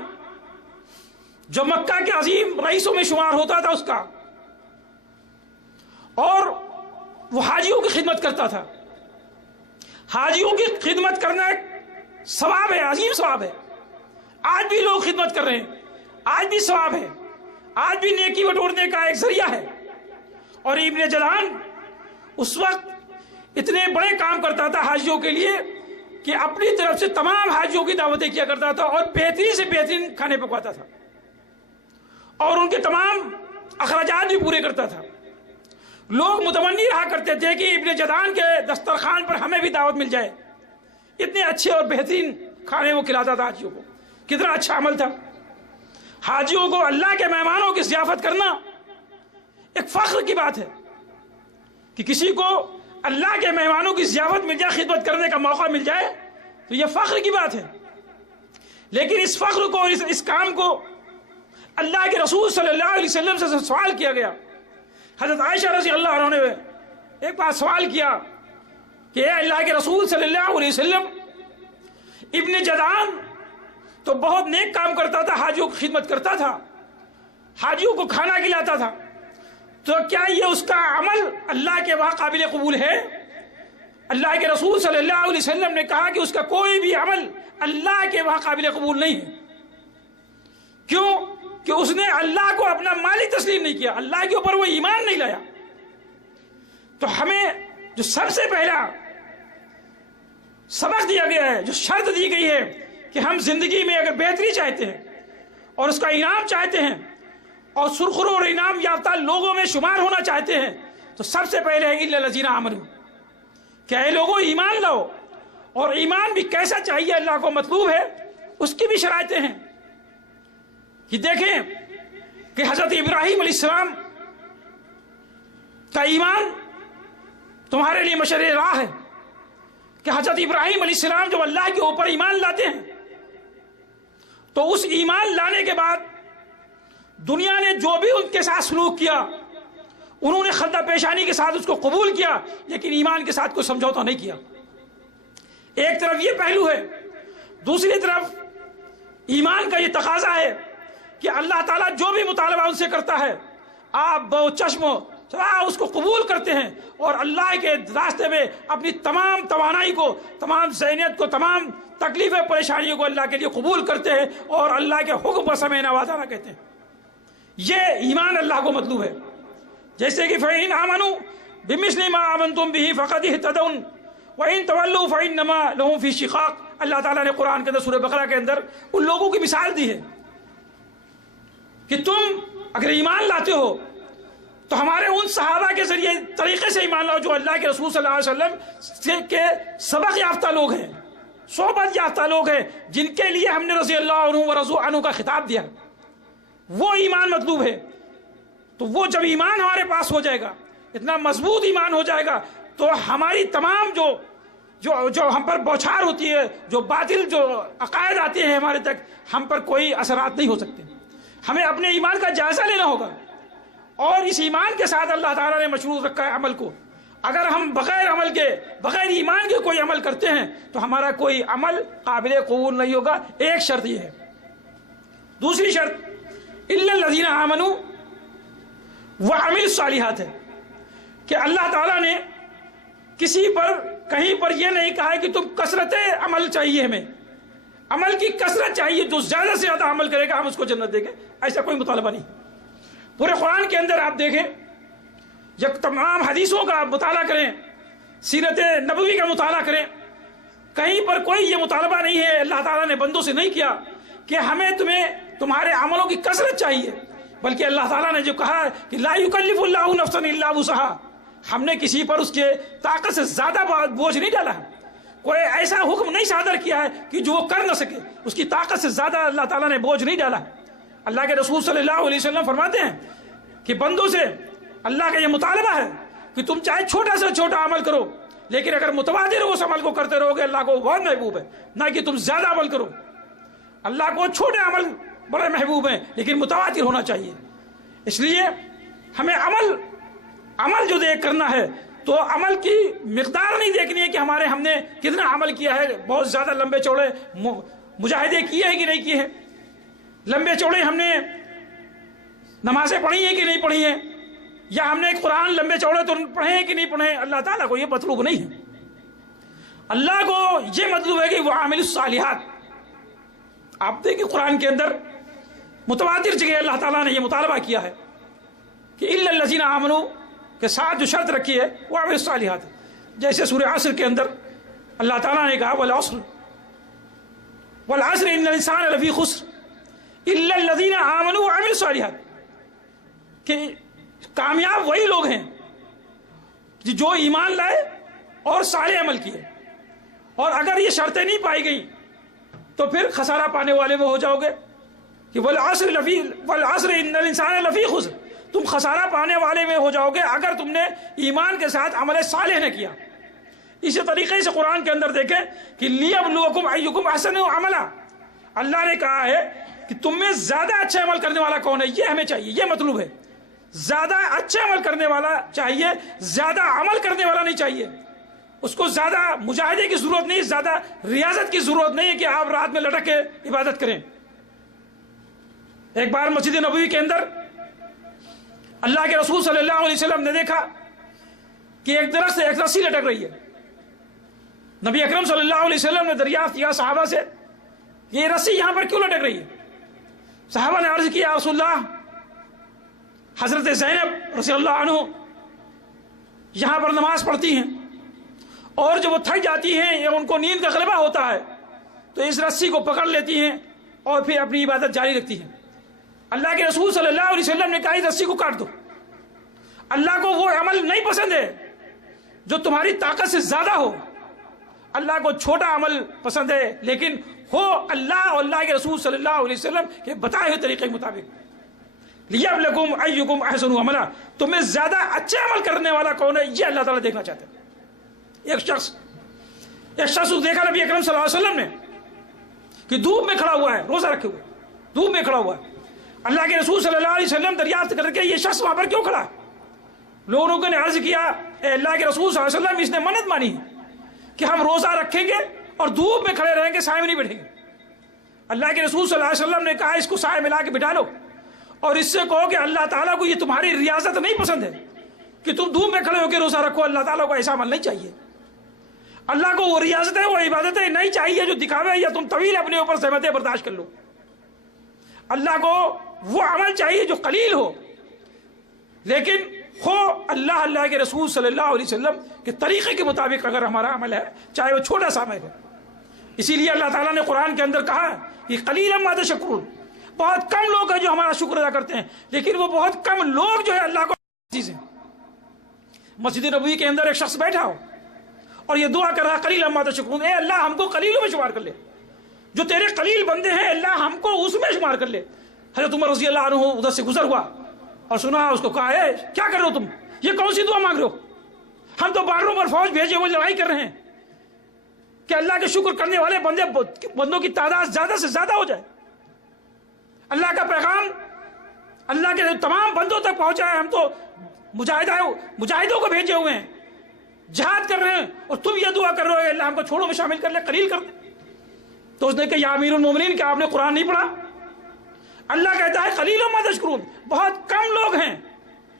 جو مکہ کے عظیم رئیسوں میں شمار ہوتا تھا اس کا، اور وہ حاجیوں کی خدمت کرتا تھا. حاجیوں کی خدمت کرنا ایک ثواب ہے، عظیم ثواب ہے. آج بھی لوگ خدمت کر رہے ہیں، آج بھی ثواب ہے، آج بھی نیکی بٹورنے کا ایک ذریعہ ہے. اور ابن جدعان اس وقت اتنے بڑے کام کرتا تھا حاجیوں کے لیے کہ اپنی طرف سے تمام حاجیوں کی دعوتیں کیا کرتا تھا، اور بہترین سے بہترین کھانے پکواتا تھا، اور ان کے تمام اخراجات بھی پورے کرتا تھا. لوگ متمنی رہا کرتے تھے کہ ابن جدعان کے دسترخوان پر ہمیں بھی دعوت مل جائے. اتنے اچھے اور بہترین کھانے وہ کھلاتا تھا حاجیوں کو. کتنا اچھا عمل تھا. حاجیوں کو اللہ کے مہمانوں کی ضیافت کرنا ایک فخر کی بات ہے کہ کسی کو اللہ کے مہمانوں کی ضیافت مل جائے، خدمت کرنے کا موقع مل جائے، تو یہ فخر کی بات ہے. لیکن اس فخر کو، اس کام کو اللہ کے رسول صلی اللہ علیہ وسلم سے سوال کیا گیا. حضرت عائشہ رضی اللہ عنہ نے ایک بار سوال کیا کہ اے اللہ کے رسول صلی اللہ علیہ وسلم، ابن جدعان تو بہت نیک کام کرتا تھا، حاجیوں کی خدمت کرتا تھا، حاجیوں کو کھانا کھلاتا تھا، تو کیا یہ اس کا عمل اللہ کے وہاں قابل قبول ہے؟ اللہ کے رسول صلی اللہ علیہ وسلم نے کہا کہ اس کا کوئی بھی عمل اللہ کے وہاں قابل قبول نہیں ہے. کیوں؟ کہ اس نے اللہ کو اپنا مالک تسلیم نہیں کیا، اللہ کے اوپر وہ ایمان نہیں لایا. تو ہمیں جو سب سے پہلا سبق دیا گیا ہے، جو شرط دی گئی ہے کہ ہم زندگی میں اگر بہتری چاہتے ہیں اور اس کا انعام چاہتے ہیں اور سرخرو اور انعام یافتہ لوگوں میں شمار ہونا چاہتے ہیں، تو سب سے پہلے ہے الا الذین آمنوا، کہ اے لوگوں ایمان لاؤ. اور ایمان بھی کیسا چاہیے، اللہ کو مطلوب ہے، اس کی بھی شرائطیں ہیں. کہ دیکھیں کہ حضرت ابراہیم علیہ السلام کا ایمان تمہارے لیے مشرع راہ ہے کہ حضرت ابراہیم علیہ السلام جب اللہ کے اوپر ایمان لاتے ہیں تو اس ایمان لانے کے بعد دنیا نے جو بھی ان کے ساتھ سلوک کیا انہوں نے خندہ پیشانی کے ساتھ اس کو قبول کیا، لیکن ایمان کے ساتھ کوئی سمجھوتا نہیں کیا. ایک طرف یہ پہلو ہے، دوسری طرف ایمان کا یہ تقاضا ہے کہ اللہ تعالیٰ جو بھی مطالبہ ان سے کرتا ہے آپ بہو چشم اس کو قبول کرتے ہیں، اور اللہ کے راستے میں اپنی تمام توانائی کو، تمام ذہنیت کو، تمام تکلیفیں پریشانیوں کو اللہ کے لیے قبول کرتے ہیں، اور اللہ کے حکم پر سمعنا وَأَطَعْنَا کہتے ہیں. یہ ایمان اللہ کو مطلوب ہے. جیسے کہ فَإِنْ آمَنُوا بِمِثْلِ مَا آمَنْتُمْ بِهِ فَقَدِ اهْتَدَوْا وَإِنْ تَوَلُّوا فَإِنَّمَا لَهُمْ فِي شِقَاقٍ. اللہ تعالیٰ نے قرآن کے اندر سورہ بقرہ کے اندر ان لوگوں کی مثال دی ہے کہ تم اگر ایمان لاتے ہو تو ہمارے ان صحابہ کے ذریعے طریقے سے ایمان لاؤ جو اللہ کے رسول صلی اللہ علیہ وسلم کے سبق یافتہ لوگ ہیں، صحبت یافتہ لوگ ہیں، جن کے لیے ہم نے رضی اللہ عنہ و رضوا عنہ کا خطاب دیا. وہ ایمان مطلوب ہے. تو وہ جب ایمان ہمارے پاس ہو جائے گا، اتنا مضبوط ایمان ہو جائے گا، تو ہماری تمام جو ہم پر بوچھار ہوتی ہے، جو باطل جو عقائد آتے ہیں ہمارے تک، ہم پر کوئی اثرات نہیں ہو سکتے. ہمیں اپنے ایمان کا جائزہ لینا ہوگا، اور اس ایمان کے ساتھ اللہ تعالیٰ نے مشروط رکھا ہے عمل کو. اگر ہم بغیر عمل کے، بغیر ایمان کے کوئی عمل کرتے ہیں تو ہمارا کوئی عمل قابل قبول نہیں ہوگا. ایک شرط یہ ہے. دوسری شرط الا الذین آمنوا وعملوا الصالحات ہے کہ اللہ تعالیٰ نے کسی پر کہیں پر یہ نہیں کہا ہے کہ تم کثرت عمل چاہیے، ہمیں عمل کی کثرت چاہیے، جو زیادہ سے زیادہ عمل کرے گا ہم اس کو جنت دیں گے، ایسا کوئی مطالبہ نہیں. پورے قرآن کے اندر آپ دیکھیں، جب تمام حدیثوں کا آپ مطالعہ کریں، سیرت نبوی کا مطالعہ کریں، کہیں پر کوئی یہ مطالبہ نہیں ہے، اللہ تعالیٰ نے بندوں سے نہیں کیا کہ ہمیں تمہارے عملوں کی کثرت چاہیے، بلکہ اللہ تعالیٰ نے جو کہا کہ لا یکلف اللہ نفسا الا وسعہا، ہم نے کسی پر اس کے طاقت سے زیادہ بوجھ نہیں ڈالا ہے، کوئی ایسا حکم نہیں صادر کیا ہے کہ جو وہ کر نہ سکے، اس کی طاقت سے زیادہ اللہ تعالیٰ نے بوجھ نہیں ڈالا۔ اللہ کے رسول صلی اللہ علیہ وسلم فرماتے ہیں کہ بندوں سے اللہ کا یہ مطالبہ ہے کہ تم چاہے چھوٹا سے چھوٹا عمل کرو، لیکن اگر متواتر اس عمل کو کرتے رہو گے اللہ کو بہت محبوب ہے، نہ کہ تم زیادہ عمل کرو۔ اللہ کو چھوٹے عمل بڑے محبوب ہیں لیکن متواتر ہونا چاہیے۔ اس لیے ہمیں عمل جو دیکھ کرنا ہے تو عمل کی مقدار نہیں دیکھنی ہے کہ ہم نے کتنا عمل کیا ہے، بہت زیادہ لمبے چوڑے مجاہدے کیے ہیں کہ نہیں کیے ہیں، لمبے چوڑے ہم نے نمازیں پڑھی ہیں کہ نہیں پڑھی ہیں، یا ہم نے قرآن لمبے چوڑے تو پڑھے ہیں کہ نہیں پڑھے ہیں۔ اللہ تعالیٰ کو یہ مطلوب نہیں ہے، اللہ کو یہ مطلوب ہے کہ وہ عامل الصالحات۔ آپ دیکھیں قرآن کے اندر متواتر جگہ اللہ تعالیٰ نے یہ مطالبہ کیا ہے کہ الا الذین آمنوا کے ساتھ جو شرط رکھی ہے وہ عامل الصالحات ہے۔ جیسے سورہ عصر کے اندر اللہ تعالیٰ نے کہا والعصر ان الانسان لفی خسر الا الذین آمنوا وعملوا الصالحات، کہ کامیاب وہی لوگ ہیں جو ایمان لائے اور صالح عمل کیے، اور اگر یہ شرطیں نہیں پائی گئی تو پھر خسارہ پانے والے وہ ہو جاؤ گے کہ والعصر ان الانسان لفی خسر، تم خسارہ پانے والے میں ہو جاؤ گے اگر تم نے ایمان کے ساتھ عمل صالح نہ کیا۔ اسی طریقے سے قرآن کے اندر دیکھیں کہ لیبلوکم ایکم احسن عملا، اللہ نے کہا ہے کہ تم میں زیادہ اچھا عمل کرنے والا کون ہے، یہ ہمیں چاہیے، یہ مطلوب ہے۔ زیادہ اچھا عمل کرنے والا چاہیے، زیادہ عمل کرنے والا نہیں چاہیے۔ اس کو زیادہ مجاہدے کی ضرورت نہیں، زیادہ ریاضت کی ضرورت نہیں ہے کہ آپ رات میں لٹک کے عبادت کریں۔ ایک بار مسجد نبوی کے اندر اللہ کے رسول صلی اللہ علیہ وسلم نے دیکھا کہ ایک درخت سے ایک رسی لٹک رہی ہے۔ نبی اکرم صلی اللہ علیہ وسلم نے دریافت کیا صحابہ سے کہ یہ رسی یہاں پر کیوں لٹک رہی ہے؟ صحابہ نے عرض کیا رسول اللہ، حضرت زینب رضی اللہ عنہ یہاں پر نماز پڑھتی ہیں اور جب وہ تھک جاتی ہیں یا ان کو نیند کا غلبہ ہوتا ہے تو اس رسی کو پکڑ لیتی ہیں اور پھر اپنی عبادت جاری رکھتی ہیں۔ اللہ کے رسول صلی اللہ علیہ وسلم نے کہا اس رسی کو کاٹ دو۔ اللہ کو وہ عمل نہیں پسند ہے جو تمہاری طاقت سے زیادہ ہو، اللہ کو چھوٹا عمل پسند ہے لیکن ہو اللہ اور اللہ کے رسول صلی اللہ علیہ وسلم کے بتائے ہوئے طریقے کے مطابق۔ لیبلوکم ایکم احسن عملا، تمہیں زیادہ اچھا عمل کرنے والا کون ہے، یہ اللہ تعالیٰ دیکھنا چاہتے ہیں۔ ایک شخص دیکھا نبی اکرم صلی اللہ علیہ وسلم نے کہ دھوپ میں کھڑا ہوا ہے، روزہ رکھے ہوئے دھوپ میں کھڑا ہوا ہے۔ اللہ کے رسول صلی اللہ علیہ وسلم دریافت کر کے یہ شخص وہاں پر کیوں کھڑا ہے؟ لوگوں نے عرض کیا اے اللہ کے رسول صلی اللہ علیہ وسلم، اس نے منت مانی ہے کہ ہم روزہ رکھیں گے اور دھوپ میں کھڑے رہیں گے، سائے میں نہیں بیٹھیں گے۔ اللہ کے رسول صلی اللہ علیہ وسلم نے کہا اس کو سائے میں لا کے بٹھا لو اور اس سے کہو کہ اللہ تعالیٰ کو یہ تمہاری ریاضت نہیں پسند ہے کہ تم دھوپ میں کھڑے ہو کے روزہ رکھو، اللہ تعالیٰ کو ایسا عمل نہیں چاہیے۔ اللہ کو وہ ریاضتیں وہ عبادتیں نہیں چاہیے جو دکھاوے یا تم طویل اپنے اوپر سہمتیں برداشت کر لو۔ اللہ کو وہ عمل چاہیے جو قلیل ہو لیکن ہو اللہ کے رسول صلی اللہ علیہ وسلم کے طریقے کے مطابق اگر ہمارا عمل ہے، چاہے وہ چھوٹا سا عمل ہے۔ اسی لیے اللہ تعالیٰ نے قرآن کے اندر کہا کہ قلیلا ما تشکرون، بہت کم لوگ ہیں جو ہمارا شکر ادا کرتے ہیں، لیکن وہ بہت کم لوگ جو ہے اللہ کو چیزیں۔ مسجد نبوی کے اندر ایک شخص بیٹھا ہو اور یہ دعا کر رہا قلیلا ما تشکرون، اے اللہ ہم کو قلیلوں میں شمار کر لے، جو تیرے قلیل بندے ہیں اللہ ہم کو اس میں شمار کر لے۔ حضرت عمر رضی اللہ عنہ ادھر سے گزر ہوا اور سنا، اس کو کہا اے کیا کر رہے ہو تم، یہ کون سی دعا مانگ رہے ہو؟ ہم تو بارڈروں پر فوج بھیجے ہوئے لڑائی کر رہے ہیں کہ اللہ کے شکر کرنے والے بندوں کی تعداد زیادہ سے زیادہ ہو جائے، اللہ کا پیغام اللہ کے تمام بندوں تک پہنچا ہے۔ ہم تو مجاہدوں کو بھیجے ہوئے ہیں، جہاد کر رہے ہیں، اور تم یہ دعا کر رہے ہو اللہ ہم کو چھوڑوں میں شامل کر لے، قلیل کر دے۔ تو اس نے کہا یا امیر المومنین، کیا آپ نے قرآن نہیں پڑھا؟ اللہ کہتا ہے قلیلا ما تشکرون، بہت کم لوگ ہیں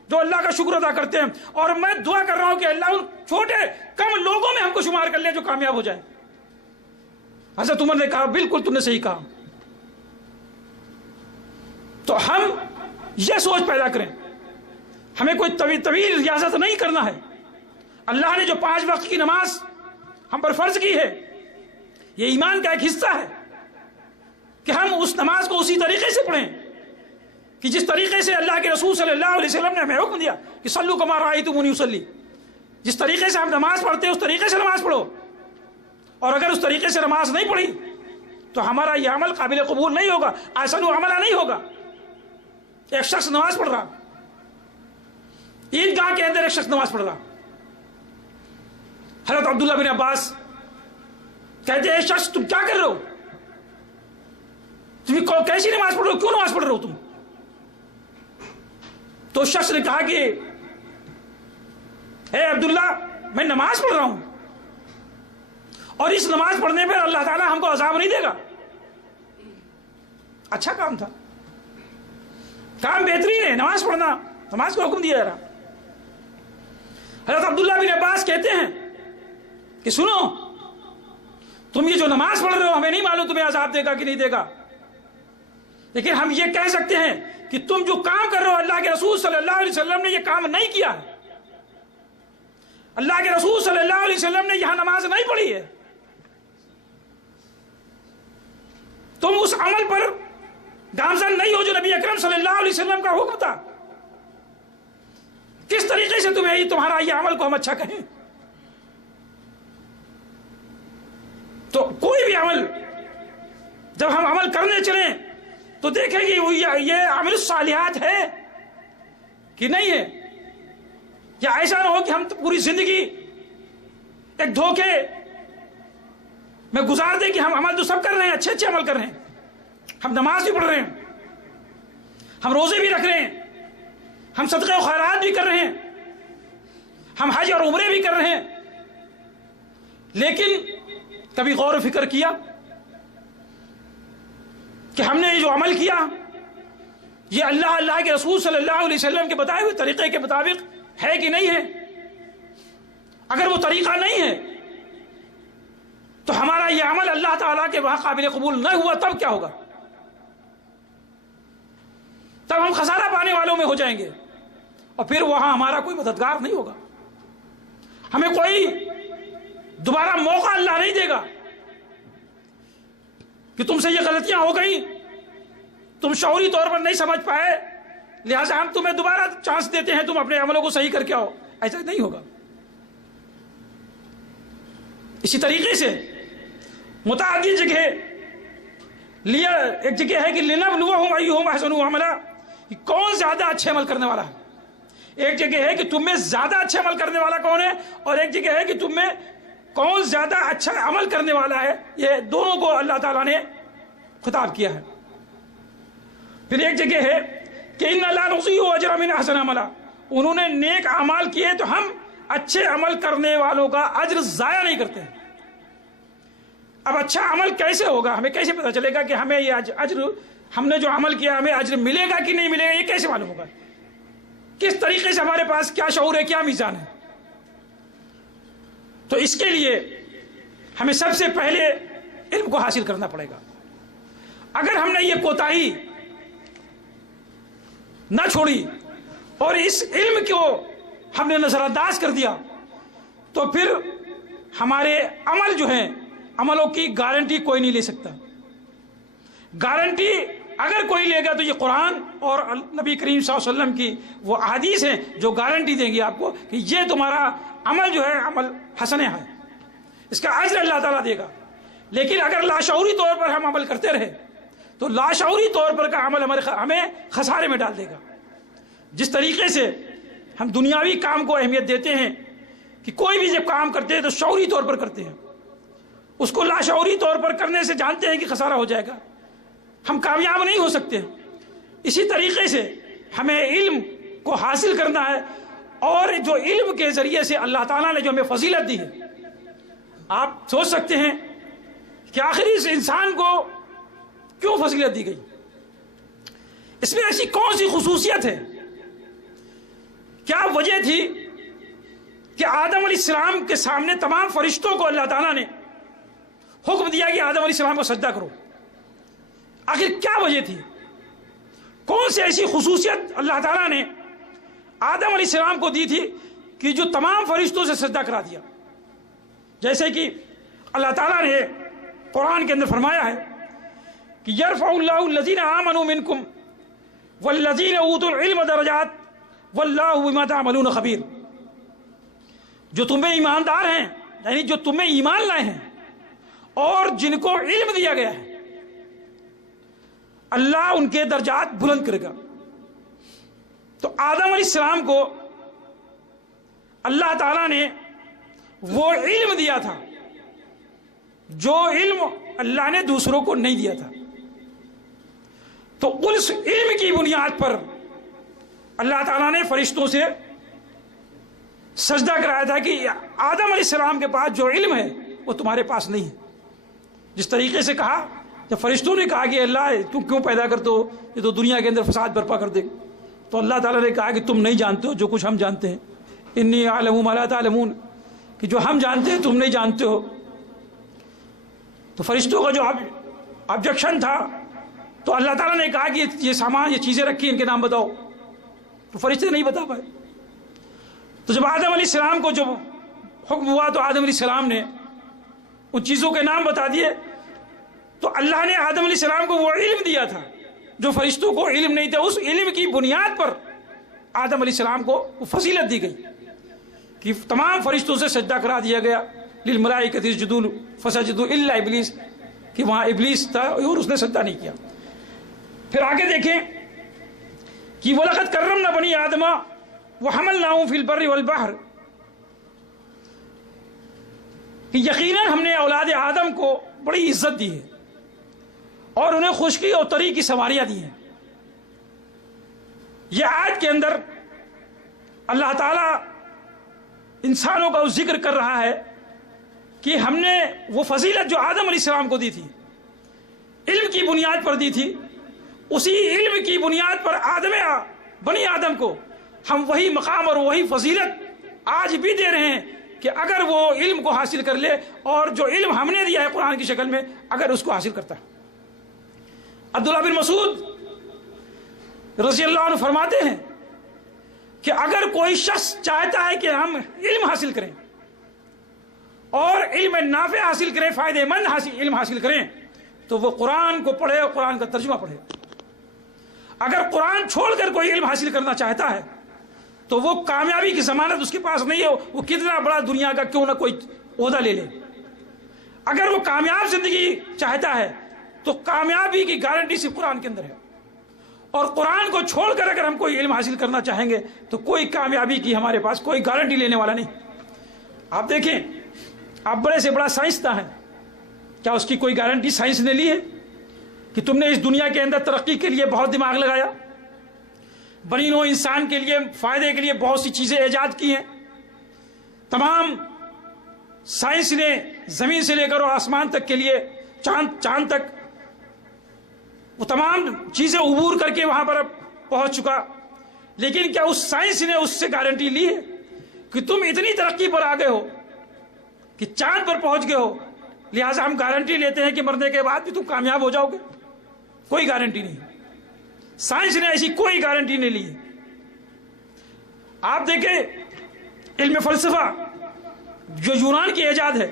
جو اللہ کا شکر ادا کرتے ہیں، اور میں دعا کر رہا ہوں کہ اللہ ان چھوٹے کم لوگوں میں ہم کو شمار کر لے جو کامیاب ہو جائیں۔ حضرت عمر نے کہا بالکل تم نے صحیح کہا۔ تو ہم یہ سوچ پیدا کریں، ہمیں کوئی طویل ریاضت نہیں کرنا ہے۔ اللہ نے جو 5 وقت کی نماز ہم پر فرض کی ہے، یہ ایمان کا ایک حصہ ہے کہ ہم اس نماز کو اسی طریقے سے پڑھیں کہ جس طریقے سے اللہ کے رسول صلی اللہ علیہ وسلم نے ہمیں حکم دیا کہ صلو کما رأیتمونی اصلی، جس طریقے سے ہم نماز پڑھتے ہیں اس طریقے سے نماز پڑھو، اور اگر اس طریقے سے نماز نہیں پڑھی تو ہمارا یہ عمل قابل قبول نہیں ہوگا، احسن عملہ نہیں ہوگا۔ ایک شخص نماز پڑھ رہا، عیدگاہ کے اندر ایک شخص نماز پڑھ رہا، حضرت عبداللہ بن عباس کہتے ہیں اے شخص تم کیا کر رہے ہو، تم کیسی نماز پڑھ رہے ہو، کیوں نماز پڑھ رہے ہو تم؟ تو اس شخص نے کہا کہ اے عبداللہ میں نماز پڑھ رہا ہوں، اور اس نماز پڑھنے پر اللہ تعالیٰ ہم کو عذاب نہیں دے گا۔ اچھا کام تھا، کام بہترین ہے، نماز پڑھنا، نماز کو حکم دیا جا رہا۔ حضرت عبداللہ بن عباس کہتے ہیں کہ سنو، تم یہ جو نماز پڑھ رہے ہو ہمیں نہیں معلوم تمہیں عذاب دے گا کہ نہیں دے گا، لیکن ہم یہ کہہ سکتے ہیں کہ تم جو کام کر رہے ہو اللہ کے رسول صلی اللہ علیہ وسلم نے یہ کام نہیں کیا ہے، اللہ کے رسول صلی اللہ علیہ وسلم نے یہاں نماز نہیں پڑھی ہے، تم اس عمل پر گامزن نہیں ہو جو نبی اکرم صلی اللہ علیہ وسلم کا حکم تھا، کس طریقے سے تمہیں تمہارا یہ عمل کو ہم اچھا کہیں؟ تو کوئی بھی عمل جب ہم عمل کرنے چلیں تو دیکھیں کہ یہ عمل الصالحات ہے کہ نہیں ہے، یا ایسا نہ ہو کہ ہم پوری زندگی ایک دھوکے میں گزار دیں کہ ہم عمل تو سب کر رہے ہیں، اچھے اچھے عمل کر رہے ہیں، ہم نماز بھی پڑھ رہے ہیں، ہم روزے بھی رکھ رہے ہیں، ہم صدقے و خیرات بھی کر رہے ہیں، ہم حج اور عمرے بھی کر رہے ہیں، لیکن کبھی غور و فکر کیا کہ ہم نے یہ جو عمل کیا یہ اللہ کے رسول صلی اللہ علیہ وسلم کے بتائے ہوئے طریقے کے مطابق ہے کہ نہیں ہے؟ اگر وہ طریقہ نہیں ہے تو ہمارا یہ عمل اللہ تعالیٰ کے وہاں قابل قبول نہ ہوا، تب کیا ہوگا؟ تب ہم خسارہ پانے والوں میں ہو جائیں گے، اور پھر وہاں ہمارا کوئی مددگار نہیں ہوگا، ہمیں کوئی دوبارہ موقع اللہ نہیں دے گا کہ تم سے یہ غلطیاں ہو گئی، تم شعوری طور پر نہیں سمجھ پائے، لہٰذا ہم تمہیں دوبارہ چانس دیتے ہیں، تم اپنے عملوں کو صحیح کر کے آؤ، ایسا نہیں ہوگا۔ اسی طریقے سے متعدد جگہ لیا، ایک جگہ ہے کہ لنبلوہم ایہم احسن عملا، کہ کون زیادہ اچھے عمل کرنے والا ہے، ایک جگہ ہے کہ تم میں زیادہ اچھے عمل کرنے والا کون ہے، اور ایک جگہ ہے کہ تم میں کون زیادہ اچھا عمل کرنے والا ہے، یہ دونوں کو اللہ تعالیٰ نے خطاب کیا ہے۔ پھر ایک جگہ ہے کہ ان لا نضيع اجر من احسن عملا، انہوں نے نیک اعمال کیے تو ہم اچھے عمل کرنے والوں کا اجر ضائع نہیں کرتے ہیں۔ اب اچھا عمل کیسے ہوگا، ہمیں کیسے پتہ چلے گا کہ ہمیں یہ اجر، ہم نے جو عمل کیا ہمیں اجر ملے گا کہ نہیں ملے گا، یہ کیسے معلوم ہوگا؟ کس طریقے سے ہمارے پاس کیا شعور ہے، کیا میزان ہے؟ تو اس کے لیے ہمیں سب سے پہلے علم کو حاصل کرنا پڑے گا۔ اگر ہم نے یہ کوتاہی نہ چھوڑی اور اس علم کو ہم نے نظر انداز کر دیا تو پھر ہمارے عمل جو ہیں، عملوں کی گارنٹی کوئی نہیں لے سکتا۔ گارنٹی اگر کوئی لے گا تو یہ قرآن اور نبی کریم صلی اللہ علیہ وسلم کی وہ احادیث ہیں جو گارنٹی دیں گی آپ کو کہ یہ تمہارا عمل جو ہے عمل حسنہ ہے، اس کا اجر اللہ تعالیٰ دے گا۔ لیکن اگر لاشعوری طور پر ہم عمل کرتے رہے تو لاشعوری طور پر کا عمل ہمیں خسارے میں ڈال دے گا۔ جس طریقے سے ہم دنیاوی کام کو اہمیت دیتے ہیں کہ کوئی بھی جب کام کرتے ہیں تو شعوری طور پر کرتے ہیں، اس کو لاشعوری طور پر کرنے سے جانتے ہیں کہ خسارہ ہو جائے گا، ہم کامیاب نہیں ہو سکتے۔ اسی طریقے سے ہمیں علم کو حاصل کرنا ہے، اور جو علم کے ذریعے سے اللہ تعالیٰ نے جو ہمیں فضیلت دی ہے، آپ سوچ سکتے ہیں کہ آخر اس انسان کو کیوں فضیلت دی گئی، اس میں ایسی کون سی خصوصیت ہے، کیا وجہ تھی کہ آدم علیہ السلام کے سامنے تمام فرشتوں کو اللہ تعالیٰ نے حکم دیا کہ آدم علیہ السلام کو سجدہ کرو؟ آخر کیا وجہ تھی، کون سی ایسی خصوصیت اللہ تعالیٰ نے آدم علیہ السلام کو دی تھی کہ جو تمام فرشتوں سے سجدہ کرا دیا؟ جیسے کہ اللہ تعالیٰ نے قرآن کے اندر فرمایا ہے کہ یرفع اللہ الذین آمنوا منکم والذین اوتوا العلم درجات واللہ بما تعملون خبیر، جو تمہیں ایماندار ہیں یعنی جو تمہیں ایمان لائے ہیں اور جن کو علم دیا گیا ہے، اللہ ان کے درجات بلند کرے گا۔ تو آدم علیہ السلام کو اللہ تعالیٰ نے وہ علم دیا تھا جو علم اللہ نے دوسروں کو نہیں دیا تھا۔ تو اس علم کی بنیاد پر اللہ تعالیٰ نے فرشتوں سے سجدہ کرایا تھا کہ آدم علیہ السلام کے پاس جو علم ہے وہ تمہارے پاس نہیں ہے۔ جس طریقے سے کہا، جب فرشتوں نے کہا کہ اللہ تم کیوں پیدا کرتے ہو، یہ تو دنیا کے اندر فساد برپا کر دے، تو اللہ تعالیٰ نے کہا کہ تم نہیں جانتے ہو جو کچھ ہم جانتے ہیں، انی اعلم ما لا تعلمون، کہ جو ہم جانتے ہیں تم نہیں جانتے ہو۔ تو فرشتوں کا جو آبجیکشن تھا، تو اللہ تعالیٰ نے کہا کہ یہ سامان، یہ چیزیں رکھی، ان کے نام بتاؤ، تو فرشتے نہیں بتا پائے۔ تو جب آدم علیہ السلام کو جب حکم ہوا تو آدم علیہ السلام نے ان چیزوں کے نام بتا دیے۔ تو اللہ نے آدم علیہ السلام کو وہ علم دیا تھا جو فرشتوں کو علم نہیں تھا۔ اس علم کی بنیاد پر آدم علیہ السلام کو وہ فضیلت دی گئی کہ تمام فرشتوں سے سجدہ کرا دیا گیا، للملائکۃ اسجدوا فسجدوا الا ابلیس، کہ وہاں ابلیس تھا اور اس نے سجدہ نہیں کیا۔ پھر آگے دیکھیں کہ وَلَقَدْ كَرَّمْنَا بَنِي آدَمَ وَحَمَلْنَاهُمْ فِي الْبَرِّ وَالْبَحْرِ، کہ یقیناً ہم نے اولاد آدم کو بڑی عزت دی ہے اور انہیں خشکی اور تری کی سواریاں دی ہیں۔ یہ آیت کے اندر اللہ تعالیٰ انسانوں کا ذکر کر رہا ہے کہ ہم نے وہ فضیلت جو آدم علیہ السلام کو دی تھی، علم کی بنیاد پر دی تھی، اسی علم کی بنیاد پر بنی آدم کو ہم وہی مقام اور وہی فضیلت آج بھی دے رہے ہیں کہ اگر وہ علم کو حاصل کر لے اور جو علم ہم نے دیا ہے قرآن کی شکل میں اگر اس کو حاصل کرتا ہے۔ عبداللہ بن مسعود رضی اللہ عنہ فرماتے ہیں کہ اگر کوئی شخص چاہتا ہے کہ ہم علم حاصل کریں اور علم نافع حاصل کریں، فائدہ مند علم حاصل کریں، تو وہ قرآن کو پڑھے اور قرآن کا ترجمہ پڑھے۔ اگر قرآن چھوڑ کر کوئی علم حاصل کرنا چاہتا ہے تو وہ کامیابی کی ضمانت اس کے پاس نہیں ہے، وہ کتنا بڑا دنیا کا کیوں نہ کوئی عہدہ لے لے۔ اگر وہ کامیاب زندگی چاہتا ہے تو کامیابی کی گارنٹی صرف قرآن کے اندر ہے، اور قرآن کو چھوڑ کر اگر ہم کوئی علم حاصل کرنا چاہیں گے تو کوئی کامیابی کی ہمارے پاس کوئی گارنٹی لینے والا نہیں۔ آپ دیکھیں، آپ بڑے سے بڑا سائنسداں ہیں، کیا اس کی کوئی گارنٹی سائنس نے لی ہے کہ تم نے اس دنیا کے اندر ترقی کے لیے بہت دماغ لگایا، بنی نوع انسان کے لیے فائدے کے لیے بہت سی چیزیں ایجاد کی ہیں، تمام سائنس نے زمین سے لے کر اور آسمان تک کے لیے چاند تک وہ تمام چیزیں عبور کر کے وہاں پر پہنچ چکا، لیکن کیا اس سائنس نے اس سے گارنٹی لی ہے کہ تم اتنی ترقی پر آ گئے ہو کہ چاند پر پہنچ گئے ہو، لہٰذا ہم گارنٹی لیتے ہیں کہ مرنے کے بعد بھی تم کامیاب ہو جاؤ گے؟ کوئی گارنٹی نہیں، سائنس نے ایسی کوئی گارنٹی نہیں لی۔ آپ دیکھیں علم فلسفہ جو یونان کی ایجاد ہے،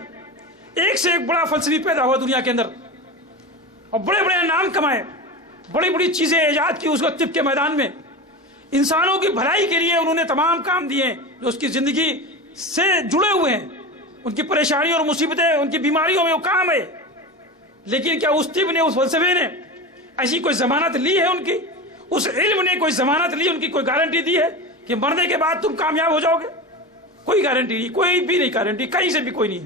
ایک سے ایک بڑا فلسفی پیدا ہوا دنیا کے اندر اور بڑے بڑے نام کمائے، بڑی بڑی چیزیں ایجاد کی اس کو طب کے میدان میں، انسانوں کی بھلائی کے لیے انہوں نے تمام کام دیے جو اس کی زندگی سے جڑے ہوئے ہیں، ان کی پریشانیوں اور مصیبتیں، ان کی بیماریوں میں وہ کام ہے۔ لیکن کیا اس طب نے، اس فلسفے نے ایسی کوئی ضمانت لی ہے ان کی؟ اس علم نے کوئی ضمانت لی، ان کی کوئی گارنٹی دی ہے کہ مرنے کے بعد تم کامیاب ہو جاؤ گے؟ کوئی گارنٹی نہیں، کوئی بھی نہیں گارنٹی، کہیں سے بھی کوئی نہیں۔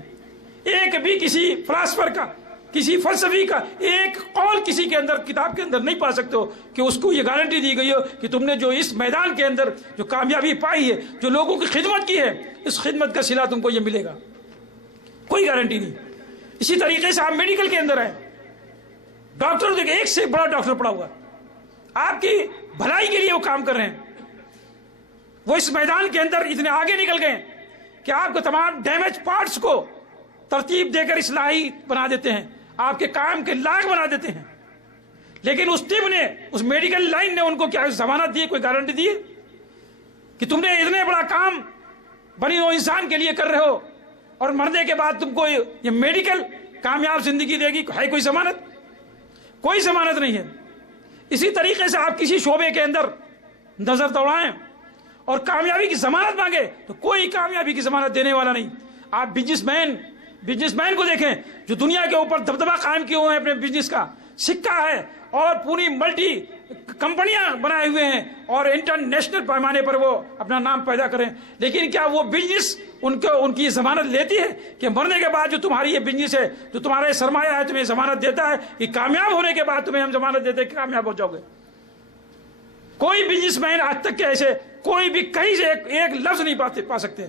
ایک بھی کسی فلاسفر کا، کسی فلسفی کا ایک قول کسی کے اندر، کتاب کے اندر نہیں پا سکتے ہو کہ اس کو یہ گارنٹی دی گئی ہو کہ تم نے جو اس میدان کے اندر جو کامیابی پائی ہے، جو لوگوں کی خدمت کی ہے، اس خدمت کا صلہ تم کو یہ ملے گا، کوئی گارنٹی نہیں۔ اسی طریقے سے آپ میڈیکل کے اندر ہیں، ڈاکٹر دیکھیں، ایک سے بڑا ڈاکٹر پڑا ہوا، آپ کی بھلائی کے لیے وہ کام کر رہے ہیں، وہ اس میدان کے اندر اتنے آگے نکل گئے کہ آپ کو تمام ڈیمیج پارٹس کو ترتیب دے کر اصلاحی بنا دیتے ہیں، آپ کے کام کے لائق بنا دیتے ہیں۔ لیکن اس طب نے، اس میڈیکل لائن نے ان کو کیا ضمانت دی، کوئی گارنٹی دی کہ تم نے اتنے بڑا کام بنی نوع انسان کے لیے کر رہے ہو اور مرنے کے بعد تم کو یہ میڈیکل کامیاب زندگی دے گی؟ ہے کوئی ضمانت؟ کوئی ضمانت نہیں ہے۔ اسی طریقے سے آپ کسی شعبے کے اندر نظر دوڑائیں اور کامیابی کی ضمانت مانگے تو کوئی کامیابی کی ضمانت دینے والا نہیں. آپ بزنس مین کو دیکھیں جو دنیا کے اوپر دبدبہ قائم کیے ہوئے ہیں, اپنے بزنس کا سکہ ہے اور پوری ملٹی کمپنیاں بنائے ہوئے ہیں اور انٹرنیشنل پیمانے پر وہ اپنا نام پیدا کریں, لیکن کیا وہ بزنس ان کی ضمانت لیتی ہے کہ مرنے کے بعد جو تمہاری یہ بزنس ہے, جو تمہارا یہ سرمایہ ہے, تمہیں ضمانت دیتا ہے کہ کامیاب ہونے کے بعد تمہیں ہم ضمانت دیتے ہیں کہ کامیاب ہو جاؤ گے؟ کوئی بزنس مین آج تک کے ایسے کوئی بھی کہیں سے ایک لفظ نہیں پا سکتے.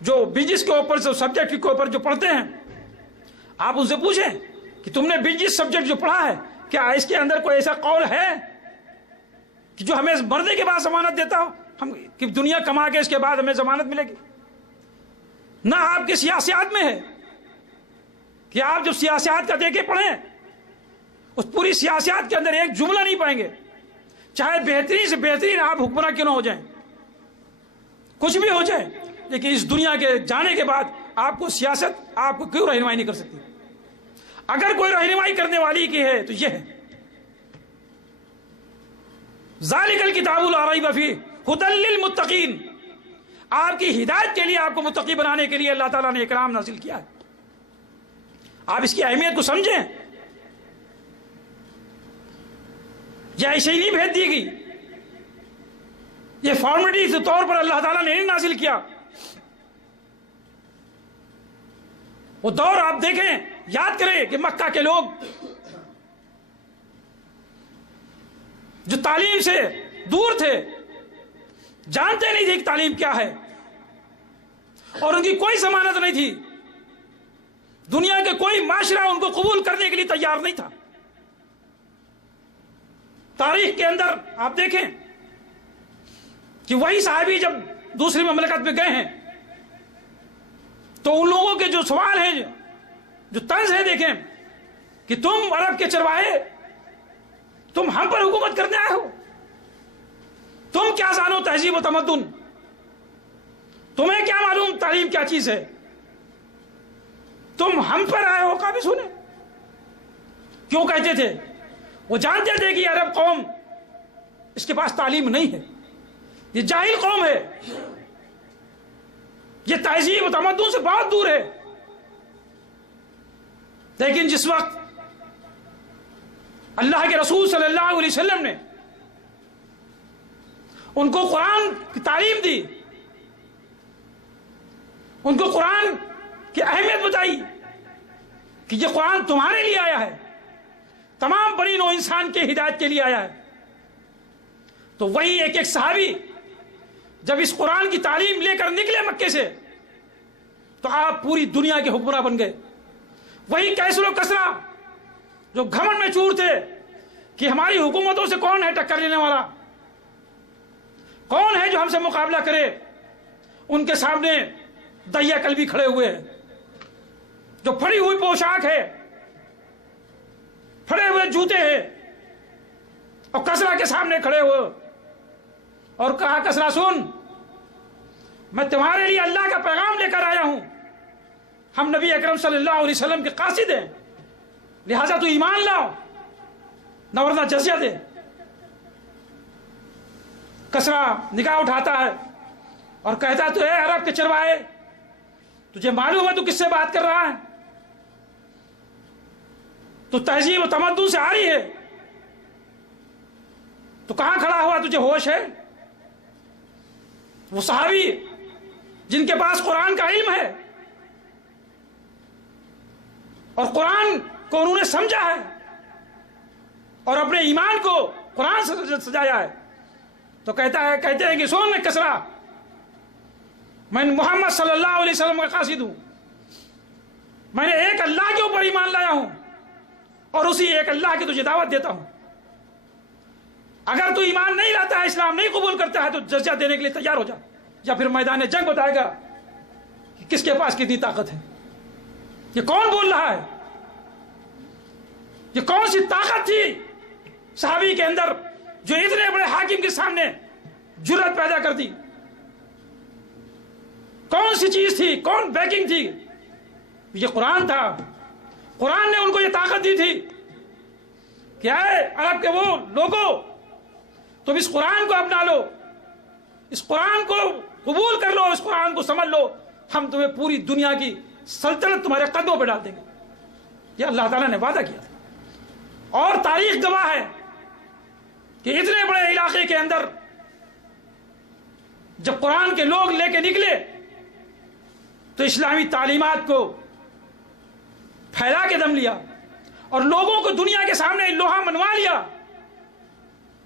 جو بزنس کے اوپر سبجیکٹ کے اوپر جو پڑھتے ہیں, آپ ان سے پوچھیں کہ تم نے بزنس سبجیکٹ جو پڑھا ہے کیا اس کے اندر کوئی ایسا قول ہے کہ جو ہمیں مرنے کے بعد ضمانت دیتا ہو, ہم کہ دنیا کما کے اس کے بعد ہمیں ضمانت ملے گی؟ نہ آپ کے سیاست میں ہے کہ آپ جو سیاست کا دیکھے پڑھیں اس پوری سیاست کے اندر ایک جملہ نہیں پائیں گے, چاہے بہترین سے بہترین آپ حکمراں کیوں نہ ہو جائیں, کچھ بھی ہو جائے, لیکن اس دنیا کے جانے کے بعد آپ کو سیاست آپ کو کیوں رہنمائی نہیں کر سکتی؟ اگر کوئی رہنمائی کرنے والی کی ہے تو یہ ہے ذالک الکتاب لا ریب فیہ ھدی للمتقین. آپ کی ہدایت کے لیے, آپ کو متقی بنانے کے لیے اللہ تعالیٰ نے کلام نازل کیا ہے. آپ اس کی اہمیت کو سمجھیں. یہ ایسے ہی نہیں بھیج دی گئی, یہ فارمیلٹی کے طور پر اللہ تعالیٰ نے نہیں نازل کیا. وہ دور آپ دیکھیں, یاد کریں کہ مکہ کے لوگ جو تعلیم سے دور تھے, جانتے نہیں تھے کہ تعلیم کیا ہے, اور ان کی کوئی ضمانت نہیں تھی. دنیا کے کوئی معاشرہ ان کو قبول کرنے کے لیے تیار نہیں تھا. تاریخ کے اندر آپ دیکھیں کہ وہی صحابی جب دوسری مملکت میں گئے ہیں تو ان لوگوں کے جو سوال ہیں, جو طنز ہے, دیکھیں کہ تم عرب کے چرواہے, تم ہم پر حکومت کرنے آئے ہو, تم کیا جانو تہذیب و تمدن, تمہیں کیا معلوم تعلیم کیا چیز ہے, تم ہم پر آئے ہو قابض ہونے. کیوں کہتے تھے؟ وہ جانتے تھے کہ عرب قوم اس کے پاس تعلیم نہیں ہے, یہ جاہل قوم ہے, یہ تہذیب و تمدن سے بہت دور ہے. لیکن جس وقت اللہ کے رسول صلی اللہ علیہ وسلم نے ان کو قرآن کی تعلیم دی, ان کو قرآن کی اہمیت بتائی کہ یہ قرآن تمہارے لیے آیا ہے, تمام بنی نوع انسان کے ہدایت کے لیے آیا ہے, تو وہی ایک صحابی جب اس قرآن کی تعلیم لے کر نکلے مکے سے تو آپ پوری دنیا کے حکمراں بن گئے. وہی کیسر و کسرا جو گھمنڈ میں چور تھے کہ ہماری حکومتوں سے کون ہے ٹکر لینے والا, کون ہے جو ہم سے مقابلہ کرے, ان کے سامنے دہیا کلبی کھڑے ہوئے ہیں, جو پھڑی ہوئی پوشاک ہے, پھڑے ہوئے جوتے ہیں, اور کسرا کے سامنے کھڑے ہوئے اور کہا, کسرا سن, میں تمہارے لیے اللہ کا پیغام لے کر آیا ہوں, ہم نبی اکرم صلی اللہ علیہ وسلم کے قاصد ہیں, لہذا تو ایمان لاؤ نہ ورنہ جزیہ دے. کسرا نگاہ اٹھاتا ہے اور کہتا تو اے عرب کے چرواہے, تجھے معلوم ہے تو کس سے بات کر رہا ہے؟ تو تہذیب و تمدن سے آ رہی ہے, تو کہاں کھڑا ہوا, تجھے ہوش ہے؟ وہ صحابی جن کے پاس قرآن کا علم ہے اور قرآن کو انہوں نے سمجھا ہے اور اپنے ایمان کو قرآن سے سجایا ہے, تو کہتے ہیں کہ سن کسرا, میں محمد صلی اللہ علیہ وسلم کا قاصد ہوں, میں نے ایک اللہ کے اوپر ایمان لایا ہوں اور اسی ایک اللہ کی تجھے دعوت دیتا ہوں. اگر تو ایمان نہیں لاتا ہے, اسلام نہیں قبول کرتا ہے, تو جزیہ دینے کے لیے تیار ہو جا, یا پھر میدان جنگ بتائے گا کہ کس کے پاس کتنی طاقت ہے. یہ کون بول رہا ہے؟ یہ کون سی طاقت تھی صحابی کے اندر جو اتنے بڑے حاکم کے سامنے جرأت پیدا کر دی؟ کون سی چیز تھی, کون بیکنگ تھی؟ یہ قرآن تھا. قرآن نے ان کو یہ طاقت دی تھی کہ اے عرب کے وہ لوگوں, تم اس قرآن کو اپنا لو, اس قرآن کو قبول کر لو، اس قرآن کو سمجھ لو، ہم تمہیں پوری دنیا کی سلطنت تمہارے قدموں پہ ڈال دیں گے. یہ اللہ تعالیٰ نے وعدہ کیا تھا، اور تاریخ گواہ ہے کہ اتنے بڑے علاقے کے اندر جب قرآن کے لوگ لے کے نکلے تو اسلامی تعلیمات کو پھیلا کے دم لیا اور لوگوں کو دنیا کے سامنے لوہا منوا لیا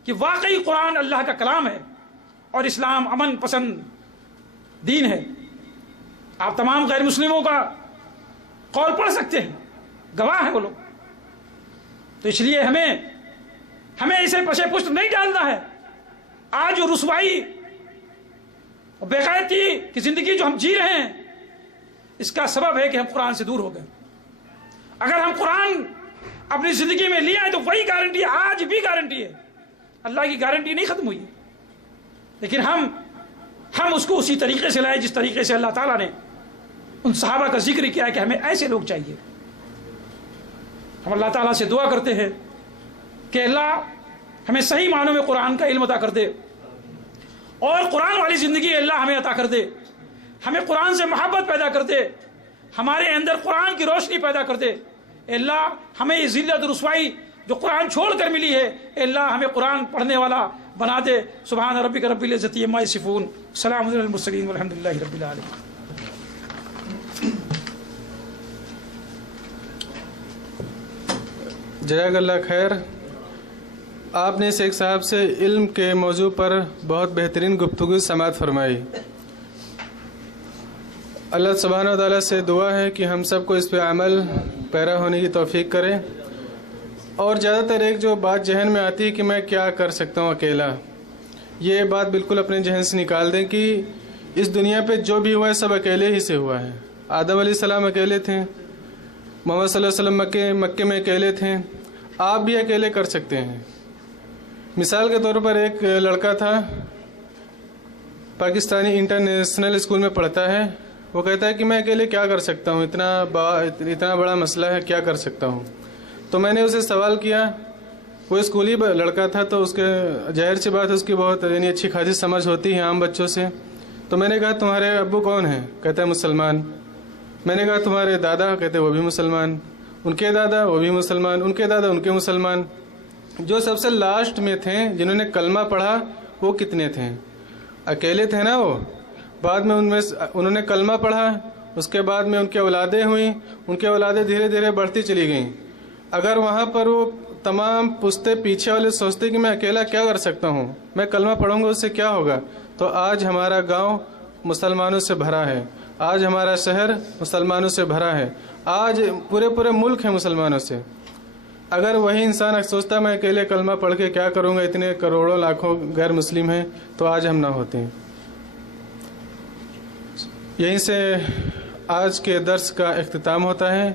کہ واقعی قرآن اللہ کا کلام ہے اور اسلام امن پسند دین ہے. آپ تمام غیر مسلموں کا قول پڑھ سکتے ہیں، گواہ ہیں وہ لوگ. تو اس لیے ہمیں اسے پشے پشت نہیں ڈالنا ہے. آج جو رسوائی اور بغیرتی کی زندگی جو ہم جی رہے ہیں، اس کا سبب ہے کہ ہم قرآن سے دور ہو گئے. اگر ہم قرآن اپنی زندگی میں لے آئے تو وہی گارنٹی ہے، آج بھی گارنٹی ہے. اللہ کی گارنٹی نہیں ختم ہوئی، لیکن ہم اس کو اسی طریقے سے لائے جس طریقے سے اللہ تعالیٰ نے ان صحابہ کا ذکر کیا ہے کہ ہمیں ایسے لوگ چاہیے. ہم اللہ تعالیٰ سے دعا کرتے ہیں کہ اللہ ہمیں صحیح معنوں میں قرآن کا علم عطا کر دے اور قرآن والی زندگی اللہ ہمیں عطا کر دے. ہمیں قرآن سے محبت پیدا کر دے، ہمارے اندر قرآن کی روشنی پیدا کر دے. اللہ ہمیں یہ ذلت و رسوائی جو قرآن چھوڑ کر ملی ہے، اللہ ہمیں قرآن پڑھنے والا بنا دے. سبحان ربک رب العزت عما یصفون، سلام علی المرسلین والحمد للہ رب العالمین. جزاک اللہ خیر. آپ نے شیخ صاحب سے علم کے موضوع پر بہت بہترین گفتگو سماعت فرمائی. اللہ سبحانہ و تعالیٰ سے دعا ہے کہ ہم سب کو اس پہ عمل پیرا ہونے کی توفیق کرے. اور زیادہ تر ایک جو بات ذہن میں آتی ہے کہ میں کیا کر سکتا ہوں اکیلا، یہ بات بالکل اپنے ذہن سے نکال دیں کہ اس دنیا پہ جو بھی ہوا ہے سب اکیلے ہی سے ہوا ہے. آدم علیہ السلام اکیلے تھے، محمد صلی اللہ علیہ وسلم مکے میں اکیلے تھے، آپ بھی اکیلے کر سکتے ہیں. مثال کے طور پر ایک لڑکا تھا، پاکستانی انٹرنیشنل اسکول میں پڑھتا ہے. وہ کہتا ہے کہ میں اکیلے کیا کر سکتا ہوں، اتنا بڑا مسئلہ ہے، کیا کر سکتا ہوں. تو میں نے اسے سوال کیا، وہ اسکولی لڑکا تھا تو اس کے ظاہر سی بات ہے اس کی بہت اچھی خاصی سمجھ ہوتی ہے عام بچوں سے. تو میں نے کہا تمہارے ابو کون ہیں؟ کہتا ہے مسلمان. میں نے کہا تمہارے دادا؟ کہتے وہ بھی مسلمان. ان کے دادا؟ وہ بھی مسلمان. ان کے دادا؟ ان کے مسلمان. جو سب سے لاسٹ میں تھے جنہوں نے کلمہ پڑھا وہ کتنے تھے؟ اکیلے تھے نا وہ. بعد میں انہوں نے کلمہ پڑھا، اس کے بعد میں ان کی اولادیں ہوئیں، ان کی اولادیں دھیرے دھیرے بڑھتی چلی گئیں. اگر وہاں پر وہ تمام پشتے پیچھے والے سوچتے کہ میں اکیلا کیا کر سکتا ہوں، میں کلمہ پڑھوں گا اس سے کیا ہوگا، تو آج ہمارا گاؤں مسلمانوں سے بھرا ہے، آج ہمارا شہر مسلمانوں سے بھرا ہے، آج پورے ملک ہے مسلمانوں سے. اگر وہی انسان سوچتا میں اکیلے کلمہ پڑھ کے کیا کروں گا، اتنے کروڑوں لاکھوں غیر مسلم ہیں، تو آج ہم نہ ہوتے ہیں. یہیں سے آج کے درس کا اختتام ہوتا ہے.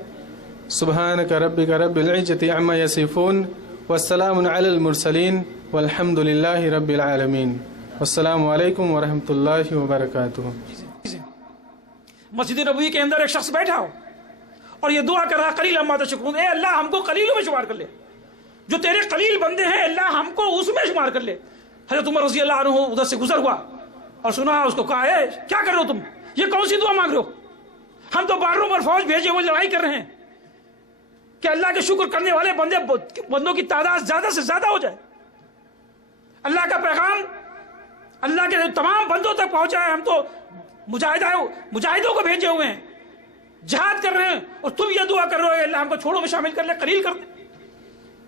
سبحانک ربک رب العزت عما یصفون والسلام علی المرسلین والحمد للہ رب العالمین. والسلام علیکم ورحمۃ اللہ وبرکاتہ. مسجد نبوی کے اندر ایک شخص بیٹھا ہو اور یہ دعا کر رہا قلیلا ما تشکرون، اے اللہ ہم کو قلیلوں میں شمار کر لے، جو تیرے قلیل بندے ہیں اللہ ہم کو اس میں شمار کر لے. حضرت عمر رضی اللہ عنہ ادھر سے گزر ہوا اور سنا، اس کو کہا ہے کیا کر رہے ہو تم، یہ کون سی دعا مانگ رہے ہو، ہم تو بارڈروں پر فوج بھیجے ہوئے لڑائی کر رہے ہیں کہ اللہ کے شکر کرنے والے بندوں کی تعداد زیادہ سے زیادہ ہو جائے، اللہ کا پیغام اللہ کے تمام بندوں تک پہنچائے. ہم تو مجاہدوں کو بھیجے ہوئے ہیں، جہاد کر رہے ہیں، اور تم یہ دعا کر رہے ہو اللہ ہم کو چھوڑوں میں شامل کر لے، قلیل کر دے.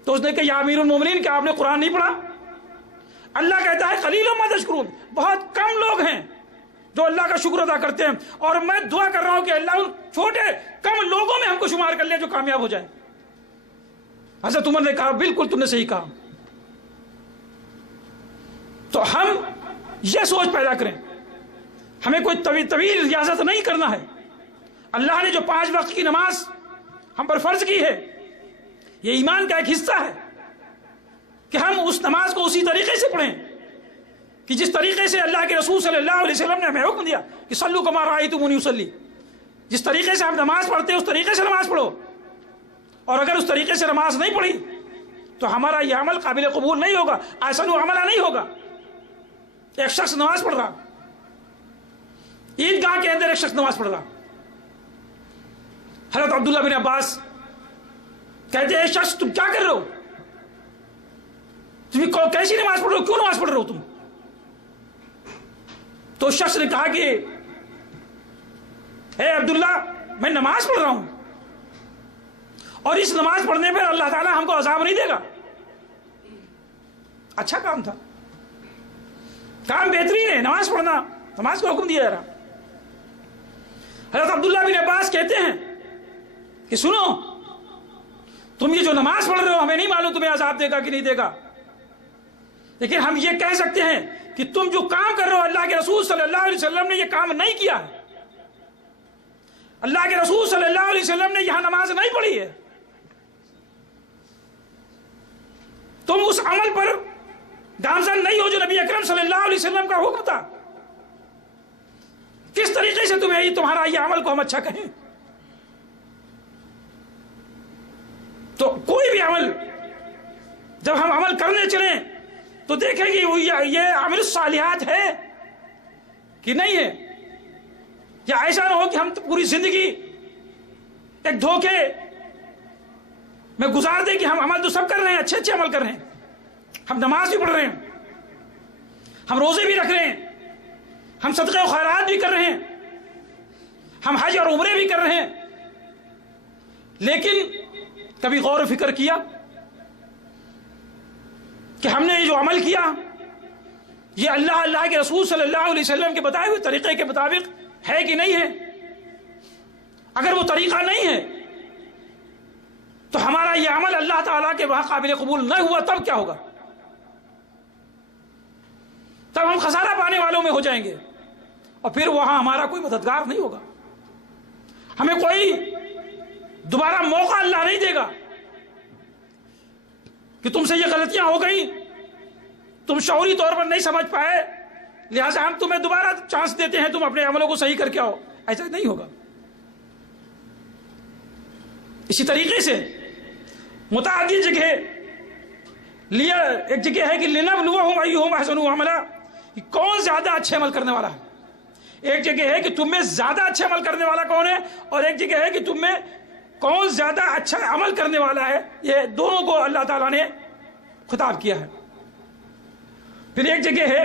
تو اس نے کہا یا امیر المومنین کیا آپ نے قرآن نہیں پڑھا؟ اللہ کہتا ہے قلیل ما تشکرون، بہت کم لوگ ہیں جو اللہ کا شکر ادا کرتے ہیں، اور میں دعا کر رہا ہوں کہ اللہ ان چھوٹے کم لوگوں میں ہم کو شمار کر لے جو کامیاب ہو جائیں. حضرت عمر نے کہا بالکل تم نے صحیح کہا. تو ہم یہ سوچ پیدا کریں، ہمیں کوئی طویل ریاضت نہیں کرنا ہے. اللہ نے جو 5 وقت کی نماز ہم پر فرض کی ہے، یہ ایمان کا ایک حصہ ہے کہ ہم اس نماز کو اسی طریقے سے پڑھیں کہ جس طریقے سے اللہ کے رسول صلی اللہ علیہ وسلم نے ہمیں حکم دیا کہ صلو کما رأیتمونی اصلی. جس طریقے سے ہم نماز پڑھتے ہیں اس طریقے سے نماز پڑھو، اور اگر اس طریقے سے نماز نہیں پڑھی تو ہمارا یہ عمل قابل قبول نہیں ہوگا، احسن عملہ نہیں ہوگا. ایک شخص نماز پڑھ رہا، عیدگاہ کے اندر ایک شخص نماز پڑھ رہا، حضرت عبداللہ بن عباس کہتے ہیں شخص تم کیا کر رہے ہو، تم کیسی نماز پڑھ رہے ہو، کیوں نماز پڑھ رہے ہو تم؟ تو شخص نے کہا کہ اے عبداللہ میں نماز پڑھ رہا ہوں اور اس نماز پڑھنے پر اللہ تعالیٰ ہم کو عذاب نہیں دے گا۔ اچھا کام تھا، کام بہترین ہے، نماز پڑھنا، نماز کو حکم دیا جا رہا۔ حضرت عبداللہ بن عباس کہتے ہیں کہ سنو، تم یہ جو نماز پڑھ رہے ہو ہمیں نہیں معلوم تمہیں عذاب دے گا کہ نہیں دے گا، لیکن ہم یہ کہہ سکتے ہیں کہ تم جو کام کر رہے ہو اللہ کے رسول صلی اللہ علیہ وسلم نے یہ کام نہیں کیا ہے، اللہ کے رسول صلی اللہ علیہ وسلم نے یہاں نماز نہیں پڑھی ہے، تم اس عمل پر گامزن نہیں ہو جو نبی اکرم صلی اللہ علیہ وسلم کا حکم تھا، کس طریقے سے تمہیں تمہارا یہ عمل کو ہم اچھا کہیں؟ تو کوئی بھی عمل جب ہم عمل کرنے چلیں تو دیکھیں کہ یہ عمل الصالحات ہے کہ نہیں ہے، یا ایسا نہ ہو کہ ہم پوری زندگی ایک دھوکے میں گزار دیں کہ ہم عمل تو سب کر رہے ہیں، اچھے اچھے عمل کر رہے ہیں، ہم نماز بھی پڑھ رہے ہیں، ہم روزے بھی رکھ رہے ہیں، ہم صدقے و خیرات بھی کر رہے ہیں، ہم حج اور عمرے بھی کر رہے ہیں، لیکن کبھی غور و فکر کیا کہ ہم نے یہ جو عمل کیا یہ اللہ کے رسول صلی اللہ علیہ وسلم کے بتائے ہوئے طریقے کے مطابق ہے کہ نہیں ہے؟ اگر وہ طریقہ نہیں ہے تو ہمارا یہ عمل اللہ تعالیٰ کے وہاں قابل قبول نہ ہوا، تب کیا ہوگا؟ تب ہم خسارہ پانے والوں میں ہو جائیں گے اور پھر وہاں ہمارا کوئی مددگار نہیں ہوگا، ہمیں کوئی دوبارہ موقع اللہ نہیں دے گا کہ تم سے یہ غلطیاں ہو گئی، تم شعوری طور پر نہیں سمجھ پائے لہٰذا ہم تمہیں دوبارہ چانس دیتے ہیں، تم اپنے عملوں کو صحیح کر کے آؤ، ایسا نہیں ہوگا۔ اسی طریقے سے متعدد جگہ لیا، ایک جگہ ہے کہ لنبلوہم ایہم احسن عملا، کہ کون زیادہ اچھے عمل کرنے والا ہے، ایک جگہ ہے کہ تم میں زیادہ اچھے عمل کرنے والا کون ہے، اور ایک جگہ ہے کہ تم میں کون زیادہ اچھا عمل کرنے والا ہے، یہ دونوں کو اللہ تعالیٰ نے خطاب کیا ہے۔ پھر ایک جگہ ہے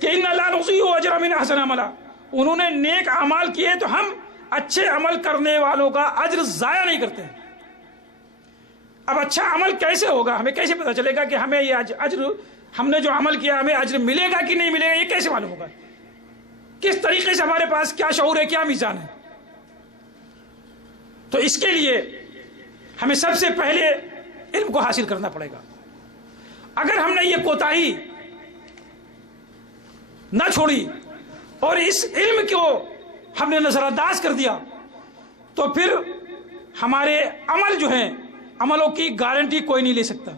کہ اِنَّا لَا نُضِيعُ أَجْرَ مِنْ أَحْسَنَ عَمَلًا، انہوں نے نیک اعمال کیے تو ہم اچھے عمل کرنے والوں کا اجر ضائع نہیں کرتے ہیں۔ اب اچھا عمل کیسے ہوگا، ہمیں کیسے پتہ چلے گا کہ ہمیں یہ اجر، ہم نے جو عمل کیا ہمیں اجر ملے گا کہ نہیں ملے گا، یہ کیسے معلوم ہوگا؟ کس طریقے سے ہمارے پاس کیا شعور ہے، کیا میزان ہے؟ تو اس کے لیے ہمیں سب سے پہلے علم کو حاصل کرنا پڑے گا۔ اگر ہم نے یہ کوتاہی نہ چھوڑی اور اس علم کو ہم نے نظر انداز کر دیا تو پھر ہمارے عمل جو ہیں، عملوں کی گارنٹی کوئی نہیں لے سکتا۔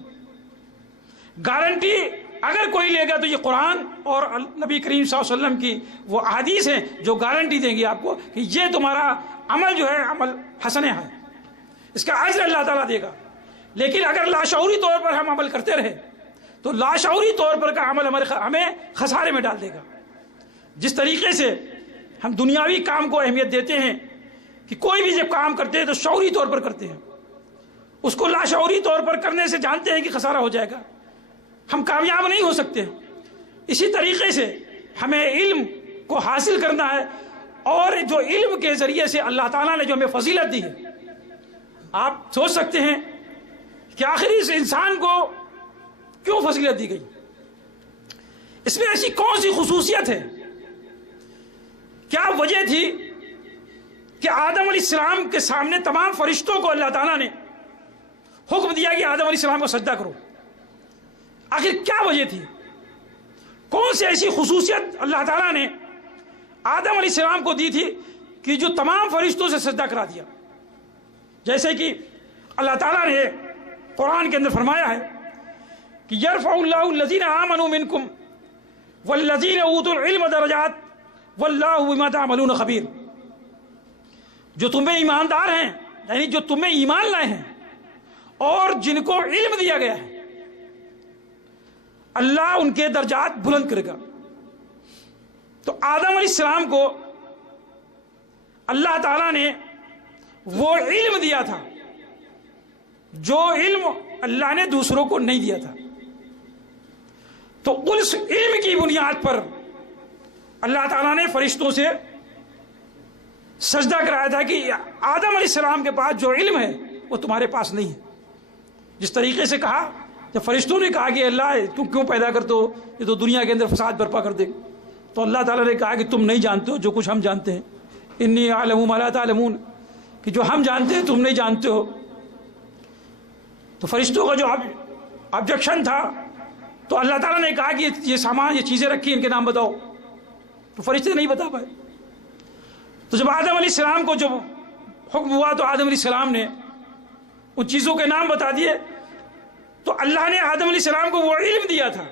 گارنٹی اگر کوئی لے گا تو یہ قرآن اور نبی کریم صلی اللہ علیہ وسلم کی وہ احادیث ہیں جو گارنٹی دیں گی آپ کو کہ یہ تمہارا عمل جو ہے عمل حسنہ ہے، اس کا اجر اللہ تعالیٰ دے گا۔ لیکن اگر لاشعوری طور پر ہم عمل کرتے رہے تو لاشعوری طور پر کا عمل ہمیں خسارے میں ڈال دے گا۔ جس طریقے سے ہم دنیاوی کام کو اہمیت دیتے ہیں کہ کوئی بھی جب کام کرتے ہیں تو شعوری طور پر کرتے ہیں، اس کو لاشعوری طور پر کرنے سے جانتے ہیں کہ خسارہ ہو جائے گا، ہم کامیاب نہیں ہو سکتے۔ اسی طریقے سے ہمیں علم کو حاصل کرنا ہے، اور جو علم کے ذریعے سے اللہ تعالیٰ نے جو ہمیں فضیلت دی ہے، آپ سوچ سکتے ہیں کہ آخر اس انسان کو کیوں فضیلت دی گئی، اس میں ایسی کون سی خصوصیت ہے، کیا وجہ تھی کہ آدم علیہ السلام کے سامنے تمام فرشتوں کو اللہ تعالیٰ نے حکم دیا کہ آدم علیہ السلام کو سجدہ کرو؟ آخر کیا وجہ تھی، کون سی ایسی خصوصیت اللہ تعالیٰ نے آدم علیہ السلام کو دی تھی کہ جو تمام فرشتوں سے سجدہ کرا دیا؟ جیسے کہ اللہ تعالیٰ نے قرآن کے اندر فرمایا ہے کہ یرفع اللہ الذین آمنوا منکم والذین اوتوا العلم درجات واللہ بما تعملون خبیر، جو تمہیں ایماندار ہیں یعنی جو تمہیں ایمان لائے ہیں اور جن کو علم دیا گیا ہے، اللہ ان کے درجات بلند کرے گا۔ تو آدم علیہ السلام کو اللہ تعالیٰ نے وہ علم دیا تھا جو علم اللہ نے دوسروں کو نہیں دیا تھا. تو اس علم کی بنیاد پر اللہ تعالیٰ نے فرشتوں سے سجدہ کرایا تھا کہ آدم علیہ السلام کے پاس جو علم ہے وہ تمہارے پاس نہیں ہے. جس طریقے سے کہا جب فرشتوں نے کہا کہ اللہ تم کیوں پیدا کرتے ہو, یہ تو دنیا کے اندر فساد برپا کر دے, تو اللہ تعالیٰ نے کہا کہ تم نہیں جانتے ہو جو کچھ ہم جانتے ہیں. انی اعلم ما لا تعلمون, کہ جو ہم جانتے ہیں تم نہیں جانتے ہو. تو فرشتوں کا جو آبجیکشن تھا, تو اللہ تعالیٰ نے کہا کہ یہ سامان, یہ چیزیں رکھی, ان کے نام بتاؤ. تو فرشتے نہیں بتا پائے. تو جب آدم علیہ السلام کو جب حکم ہوا تو آدم علیہ السلام نے ان چیزوں کے نام بتا دیے. تو اللہ نے آدم علیہ السلام کو وہ علم دیا تھا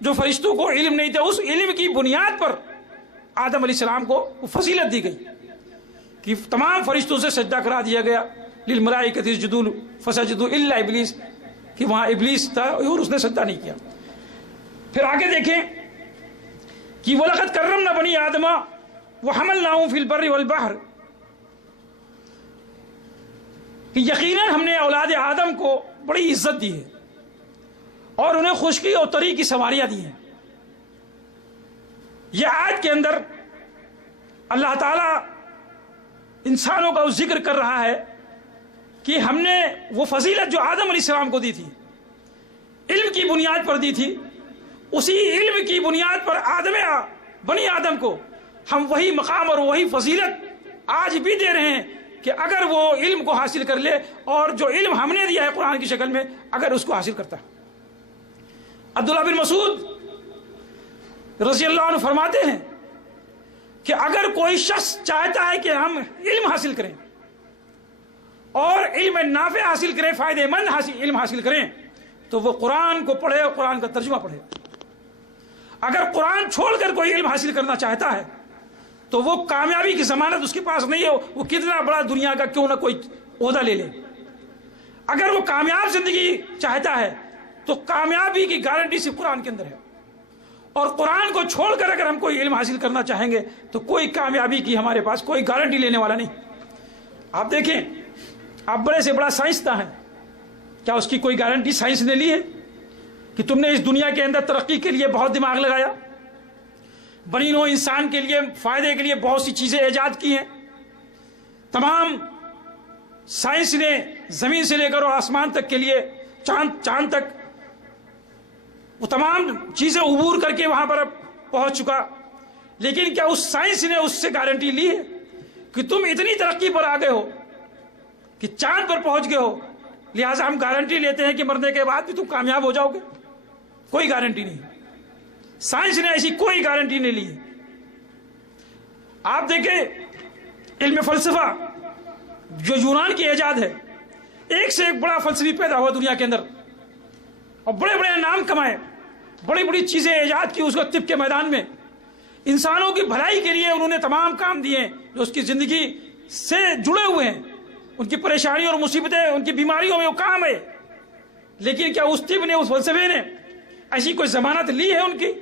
جو فرشتوں کو علم نہیں تھا. اس علم کی بنیاد پر آدم علیہ السلام کو وہ فضیلت دی گئی کہ تمام فرشتوں سے سجدہ کرا دیا گیا. للملائکۃ اسجدوا فسجدوا الا ابلیس, کہ وہاں ابلیس تھا اور اس نے سجدہ نہیں کیا. پھر آگے دیکھیں کہ وَلَقَدْ كَرَّمْنَا بَنِي آدَمَ وَحَمَلْنَاهُمْ فِي الْبَرِّ وَالْبَحْرِ, کہ یقیناً ہم نے اولاد آدم کو بڑی عزت دی ہے اور انہیں خشکی اور تری کی سواریاں دی ہیں. یہ آیت کے اندر اللہ تعالیٰ انسانوں کا ذکر کر رہا ہے کہ ہم نے وہ فضیلت جو آدم علیہ السلام کو دی تھی, علم کی بنیاد پر دی تھی, اسی علم کی بنیاد پر بنی آدم کو ہم وہی مقام اور وہی فضیلت آج بھی دے رہے ہیں کہ اگر وہ علم کو حاصل کر لے اور جو علم ہم نے دیا ہے قرآن کی شکل میں اگر اس کو حاصل کرتا. عبداللہ بن مسعود رضی اللہ عنہ فرماتے ہیں کہ اگر کوئی شخص چاہتا ہے کہ ہم علم حاصل کریں اور علم نافع حاصل کریں, فائدہ مند علم حاصل کریں, تو وہ قرآن کو پڑھے اور قرآن کا ترجمہ پڑھے. اگر قرآن چھوڑ کر کوئی علم حاصل کرنا چاہتا ہے تو وہ کامیابی کی ضمانت اس کے پاس نہیں ہے, وہ کتنا بڑا دنیا کا کیوں نہ کوئی عہدہ لے لے. اگر وہ کامیاب زندگی چاہتا ہے تو کامیابی کی گارنٹی صرف قرآن کے اندر ہے, اور قرآن کو چھوڑ کر اگر ہم کوئی علم حاصل کرنا چاہیں گے تو کوئی کامیابی کی ہمارے پاس کوئی گارنٹی لینے والا نہیں. آپ دیکھیں, آپ بڑے سے بڑا سائنسداں ہیں, کیا اس کی کوئی گارنٹی سائنس نے لی ہے کہ تم نے اس دنیا کے اندر ترقی کے لیے بہت دماغ لگایا, بنی نوع انسان کے لیے فائدے کے لیے بہت سی چیزیں ایجاد کی ہیں, تمام سائنس نے زمین سے لے کر اور آسمان تک کے لیے چاند تک وہ تمام چیزیں عبور کر کے وہاں پر پہنچ چکا, لیکن کیا اس سائنس نے اس سے گارنٹی لی ہے کہ تم اتنی ترقی پر آ گئے ہو کہ چاند پر پہنچ گئے ہو, لہٰذا ہم گارنٹی لیتے ہیں کہ مرنے کے بعد بھی تم کامیاب ہو جاؤ گے؟ کوئی گارنٹی نہیں. سائنس نے ایسی کوئی گارنٹی نہیں لی. آپ دیکھیں علم فلسفہ جو یونان کی ایجاد ہے, ایک سے ایک بڑا فلسفی پیدا ہوا دنیا کے اندر اور بڑے بڑے نام کمائے, بڑی بڑی چیزیں ایجاد کی اس کو طب کے میدان میں. انسانوں کی بھلائی کے لیے انہوں نے تمام کام دیے جو اس کی زندگی سے جڑے ہوئے ہیں, ان کی پریشانیوں اور مصیبتیں, ان کی بیماریوں میں وہ کام ہے. لیکن کیا اس طب نے, اس فلسفے نے ایسی کوئی ضمانت لی ہے ان کی؟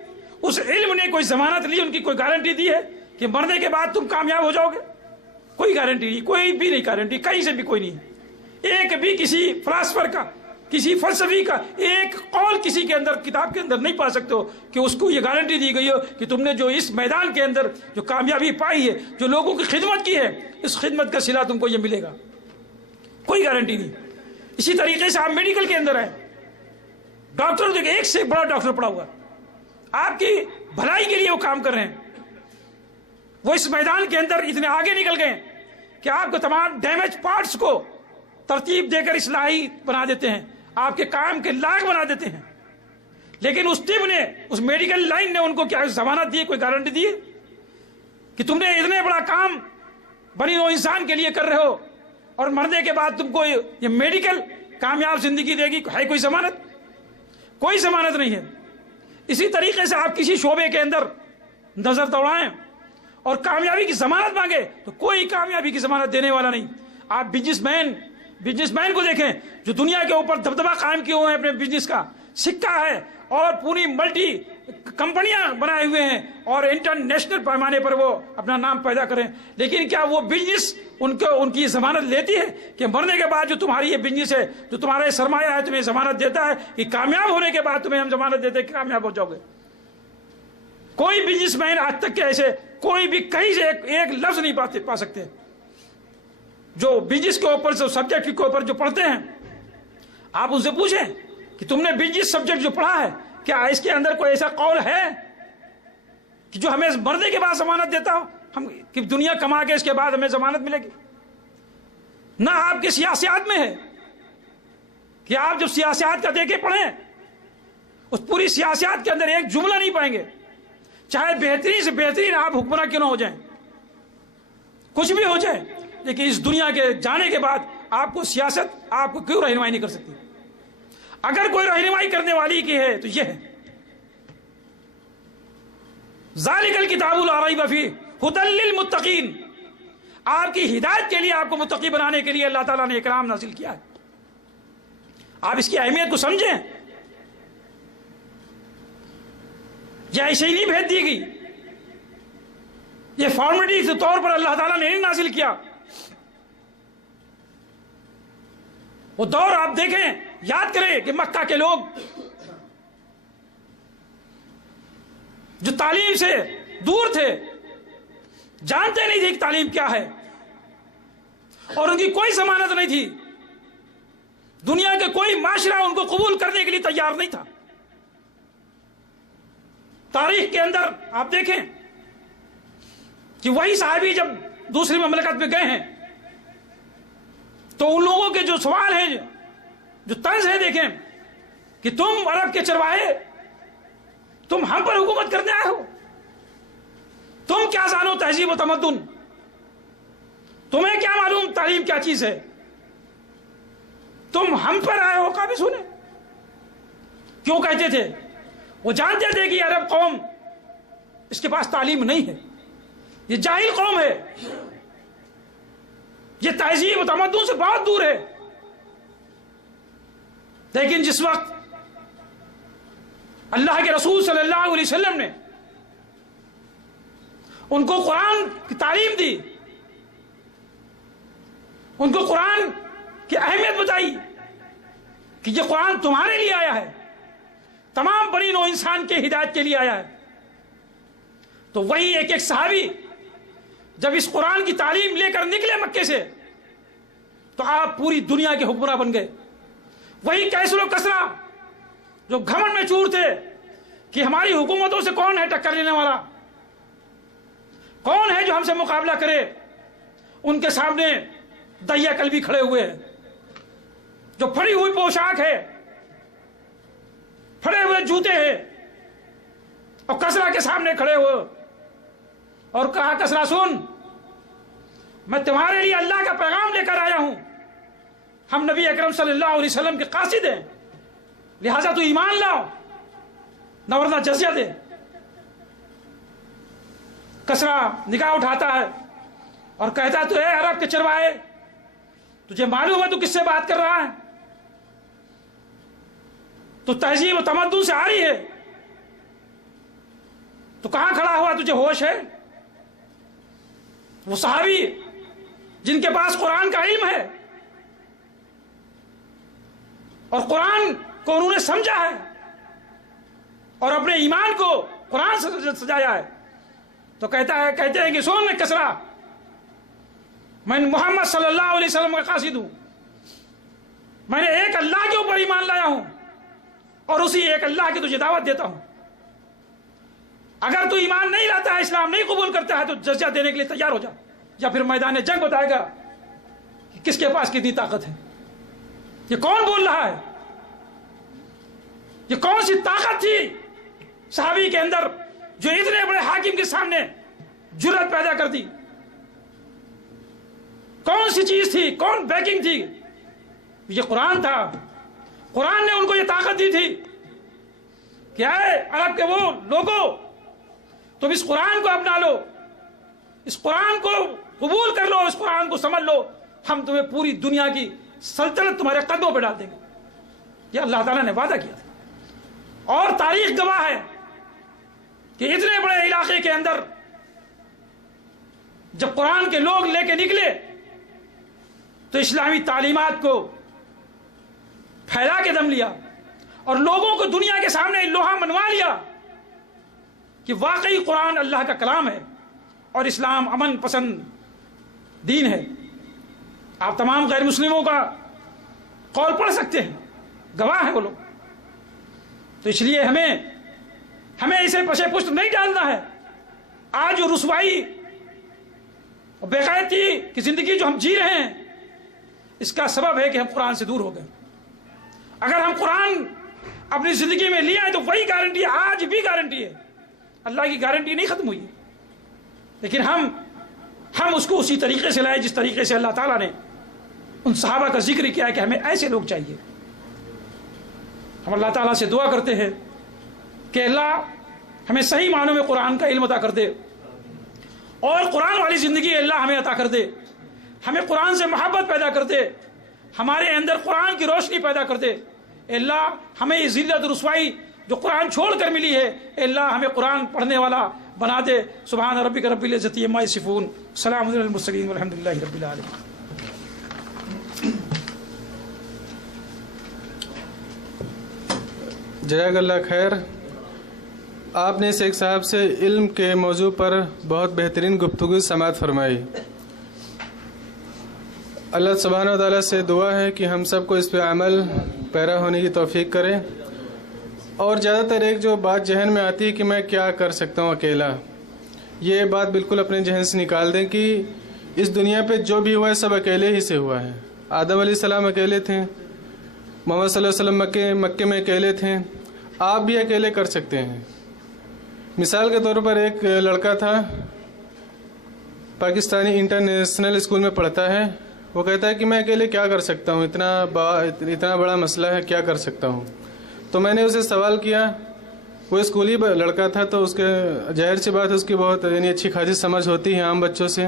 اس علم نے کوئی ضمانت لی, ان کی کوئی گارنٹی دی ہے کہ مرنے کے بعد تم کامیاب ہو جاؤ گے؟ کوئی گارنٹی نہیں, کوئی بھی نہیں گارنٹی, کہیں سے بھی کوئی نہیں ہے. ایک بھی کسی فلاسفر کا, کسی فلسفی کا ایک قول کسی کے اندر کتاب کے اندر نہیں پا سکتے ہو کہ اس کو یہ گارنٹی دی گئی ہو کہ تم نے جو اس میدان کے اندر جو کامیابی پائی ہے, جو لوگوں کی خدمت کی ہے, اس خدمت کا صلہ تم کو یہ ملے گا. کوئی گارنٹی نہیں. اسی طریقے سے آپ میڈیکل کے اندر ہیں, ڈاکٹر دیکھیں, ایک سے بڑا ڈاکٹر پڑا ہوا, آپ کی بھلائی کے لیے وہ کام کر رہے ہیں. وہ اس میدان کے اندر اتنے آگے نکل گئے کہ آپ کو تمام ڈیمیج پارٹس کو ترتیب دے کر اصلاحی بنا دیتے ہیں, آپ کے کام کے لائق بنا دیتے ہیں. لیکن اس طب نے, اس میڈیکل لائن نے ان کو کیا ضمانت دی, کوئی گارنٹی دی کہ تم نے اتنے بڑا کام بنی نوع انسان کے لیے کر رہے ہو اور مرنے کے بعد تم کو یہ میڈیکل کامیاب زندگی دے گی؟ ہے کوئی ضمانت؟ کوئی ضمانت نہیں ہے. اسی طریقے سے آپ کسی شعبے کے اندر نظر دوڑائیں اور کامیابی کی ضمانت مانگے تو کوئی کامیابی کی ضمانت دینے والا نہیں. آپ بزنس مین کو دیکھیں جو دنیا کے اوپر دبدبہ قائم کیے ہوئے ہیں اپنے بزنس کا, سکہ ہے اور پوری ملٹی کمپنیاں بنائے ہوئے ہیں اور انٹرنیشنل پیمانے پر وہ اپنا نام پیدا کریں، لیکن کیا وہ بزنس ان کی ضمانت لیتی ہے کہ مرنے کے بعد جو تمہاری یہ بزنس ہے، جو تمہارا یہ سرمایہ ہے، تمہیں ضمانت دیتا ہے کہ کامیاب ہونے کے بعد تمہیں ہم ضمانت دیتے ہیں کہ کامیاب ہو جاؤ گے؟ کوئی بزنس مین آج تک کے ایسے کوئی بھی کہیں سے ایک لفظ نہیں پا سکتے جو بزنس کے اوپر سبجیکٹ کے اوپر جو پڑھتے ہیں۔ آپ ان سے پوچھیں کہ تم نے بزنس سبجیکٹ جو پڑھا ہے، کیا اس کے اندر کوئی ایسا قول ہے کہ جو ہمیں مرنے کے بعد ضمانت دیتا ہو ہم کہ دنیا کما کے اس کے بعد ہمیں ضمانت ملے گی؟ نہ آپ کے سیاسیات میں ہے کہ آپ جب سیاسیات کا دیکھے پڑھیں اس پوری سیاسیات کے اندر ایک جملہ نہیں پائیں گے، چاہے بہترین سے بہترین آپ حکمراں کیوں نہ ہو جائیں، کچھ بھی ہو جائے، لیکن اس دنیا کے جانے کے بعد آپ کو سیاست آپ کو کیوں رہنمائی نہیں کر سکتی؟ اگر کوئی رہنمائی کرنے والی کی ہے تو یہ ہے ذالک الکتاب لا ریب فیہ ھدی للمتقین، آپ کی ہدایت کے لیے، آپ کو متقی بنانے کے لیے اللہ تعالیٰ نے کلام نازل کیا ہے۔ آپ اس کی اہمیت کو سمجھیں، یہ ایسے ہی نہیں بھیج دی گئی، یہ فارمیلٹی کے طور پر اللہ تعالیٰ نے نہیں نازل کیا۔ وہ دور آپ دیکھیں، یاد کریں کہ مکہ کے لوگ جو تعلیم سے دور تھے، جانتے نہیں تھے کہ تعلیم کیا ہے، اور ان کی کوئی ضمانت نہیں تھی، دنیا کے کوئی معاشرہ ان کو قبول کرنے کے لیے تیار نہیں تھا۔ تاریخ کے اندر آپ دیکھیں کہ وہی صحابی جب دوسری مملکت میں گئے ہیں تو ان لوگوں کے جو سوال ہیں، جو طرز ہے، دیکھیں کہ تم عرب کے چرواہے، تم ہم پر حکومت کرنے آئے ہو، تم کیا جانو تہذیب و تمدن، تمہیں کیا معلوم تعلیم کیا چیز ہے، تم ہم پر آئے ہو قابض ہونے؟ کیوں کہتے تھے؟ وہ جانتے تھے کہ عرب قوم اس کے پاس تعلیم نہیں ہے، یہ جاہل قوم ہے، یہ تہذیب و تمدن سے بہت دور ہے۔ لیکن جس وقت اللہ کے رسول صلی اللہ علیہ وسلم نے ان کو قرآن کی تعلیم دی، ان کو قرآن کی اہمیت بتائی کہ یہ قرآن تمہارے لیے آیا ہے، تمام بنی نوع انسان کے ہدایت کے لیے آیا ہے، تو وہی ایک ایک صحابی جب اس قرآن کی تعلیم لے کر نکلے مکے سے تو آپ پوری دنیا کے حکمراں بن گئے۔ وہی کیسر و کسرا جو گھمنڈ میں چور تھے کہ ہماری حکومتوں سے کون ہے ٹکر لینے والا، کون ہے جو ہم سے مقابلہ کرے، ان کے سامنے دہیا قلبی کھڑے ہوئے ہیں، جو پھڑی ہوئی پوشاک ہے، پھڑے ہوئے جوتے ہیں، اور کسرا کے سامنے کھڑے ہوئے اور کہا کسرا سن، میں تمہارے لیے اللہ کا پیغام لے کر آیا ہوں، ہم نبی اکرم صلی اللہ علیہ وسلم کے قاصد ہیں، لہذا تو ایمان لاؤ نہ ورنہ جزیہ دے۔ کسرا نگاہ اٹھاتا ہے اور کہتا تو اے عرب کے چرواہے، تجھے معلوم ہے تو کس سے بات کر رہا ہے؟ تو تہذیب و تمدن سے آ رہی ہے تو کہاں کھڑا ہوا؟ تجھے ہوش ہے؟ وہ صحابی جن کے پاس قرآن کا علم ہے اور قرآن کو انہوں نے سمجھا ہے اور اپنے ایمان کو قرآن سے سجایا ہے، تو کہتے ہیں کہ سن کسرا، میں محمد صلی اللہ علیہ وسلم کا قاصد ہوں، میں نے ایک اللہ کے اوپر ایمان لایا ہوں اور اسی ایک اللہ کی تجھے دعوت دیتا ہوں، اگر تو ایمان نہیں لاتا ہے، اسلام نہیں قبول کرتا ہے تو جزیہ دینے کے لیے تیار ہو جا، یا پھر میدان جنگ بتائے گا کہ کس کے پاس کتنی طاقت ہے۔ یہ کون بول رہا ہے؟ یہ کون سی طاقت تھی صحابی کے اندر جو اتنے بڑے حاکم کے سامنے جرأت پیدا کر دی؟ کون سی چیز تھی؟ کون بیکنگ تھی؟ یہ قرآن تھا۔ قرآن نے ان کو یہ طاقت دی تھی کہ اے عرب کے وہ لوگوں، تم اس قرآن کو اپنا لو، اس قرآن کو قبول کر لو، اس قرآن کو سمجھ لو، ہم تمہیں پوری دنیا کی سلطنت تمہارے قدموں پہ ڈال دیں گے۔ یہ اللہ تعالیٰ نے وعدہ کیا تھا۔ اور تاریخ گواہ ہے کہ اتنے بڑے علاقے کے اندر جب قرآن کے لوگ لے کے نکلے تو اسلامی تعلیمات کو پھیلا کے دم لیا اور لوگوں کو دنیا کے سامنے لوہا منوا لیا کہ واقعی قرآن اللہ کا کلام ہے اور اسلام امن پسند دین ہے. آپ تمام غیر مسلموں کا قول پڑھ سکتے ہیں، گواہ ہیں وہ لوگ. تو اس لیے ہمیں اسے پشے پشت نہیں ڈالنا ہے. آج جو رسوائی اور بغیرتی کی زندگی جو ہم جی رہے ہیں اس کا سبب ہے کہ ہم قرآن سے دور ہو گئے. اگر ہم قرآن اپنی زندگی میں لے آئے تو وہی گارنٹی ہے، آج بھی گارنٹی ہے. اللہ کی گارنٹی نہیں ختم ہوئی، لیکن ہم اس کو اسی طریقے سے لائے جس طریقے سے اللہ تعالیٰ نے ان صحابہ کا ذکر کیا ہے کہ ہمیں ایسے لوگ چاہیے. ہم اللہ تعالیٰ سے دعا کرتے ہیں کہ اللہ ہمیں صحیح معنوں میں قرآن کا علم عطا کر دے اور قرآن والی زندگی اللہ ہمیں عطا کر دے. ہمیں قرآن سے محبت پیدا کر دے، ہمارے اندر قرآن کی روشنی پیدا کر دے. اللہ ہمیں یہ ذلت و رسوائی جو قرآن چھوڑ کر ملی ہے، اللہ ہمیں قرآن پڑھنے والا بنا دے. سبحان ربک رب العزت عما یصفون، سلام علی المرسلین والحمد للہ رب العالمین. جزاک اللہ خیر. آپ نے شیخ صاحب سے علم کے موضوع پر بہت بہترین گفتگو سماعت فرمائی. اللہ سبحانہ و تعالیٰ سے دعا ہے کہ ہم سب کو اس پہ عمل پیرا ہونے کی توفیق کرے. اور زیادہ تر ایک جو بات ذہن میں آتی ہے کہ میں کیا کر سکتا ہوں اکیلا، یہ بات بالکل اپنے ذہن سے نکال دیں کہ اس دنیا پہ جو بھی ہوا ہے سب اکیلے ہی سے ہوا ہے. آدم علیہ السلام اکیلے تھے، محمد صلی اللہ علیہ وسلم مکے میں اکیلے تھے. آپ بھی اکیلے کر سکتے ہیں. مثال کے طور پر ایک لڑکا تھا، پاکستانی انٹرنیشنل اسکول میں پڑھتا ہے. وہ کہتا ہے کہ میں اکیلے کیا کر سکتا ہوں، اتنا بڑا مسئلہ ہے، کیا کر سکتا ہوں. تو میں نے اسے سوال کیا. وہ اسکولی لڑکا تھا تو اس کے ظاہر سی بات ہے اس کی بہت اچھی خاصی سمجھ ہوتی ہے عام بچوں سے.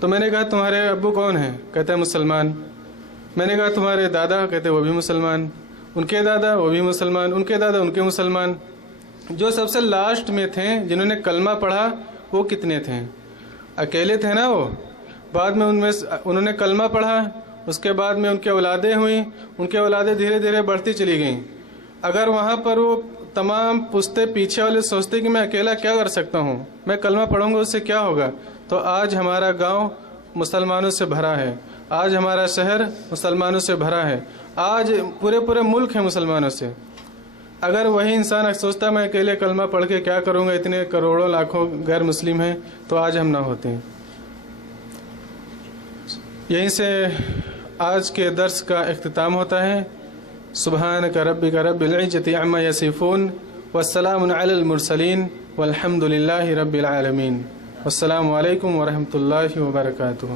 تو میں نے کہا تمہارے ابو کون ہیں؟ کہتا ہے مسلمان. میں نے کہا تمہارے دادا؟ کہتے وہ بھی مسلمان. ان کے دادا؟ وہ بھی مسلمان. ان کے دادا؟ ان کے مسلمان. جو سب سے لاسٹ میں تھے جنہوں نے کلمہ پڑھا وہ کتنے تھے؟ اکیلے تھے نا وہ. بعد میں انہوں نے کلمہ پڑھا، اس کے بعد میں ان کی اولادیں ہوئیں، ان کی اولادیں دھیرے دھیرے بڑھتی چلی گئیں. اگر وہاں پر وہ تمام پشتے پیچھے والے سوچتے کہ میں اکیلا کیا کر سکتا ہوں، میں کلمہ پڑھوں گا اس سے کیا ہوگا، تو آج ہمارا گاؤں مسلمانوں سے بھرا ہے، آج ہمارا شہر مسلمانوں سے بھرا ہے، آج پورے ملک ہے مسلمانوں سے. اگر وہی انسان سوچتا میں اکیلے کلمہ پڑھ کے کیا کروں گا، اتنے کروڑوں لاکھوں غیر مسلم ہیں، تو آج ہم نہ ہوتے. یہیں سے آج کے درس کا اختتام ہوتا ہے. سبحانک ربک رب العزت عما یصفون والسلام علی المرسلین والحمد للہ رب العالمین. والسلام علیکم ورحمۃ اللہ وبرکاتہ.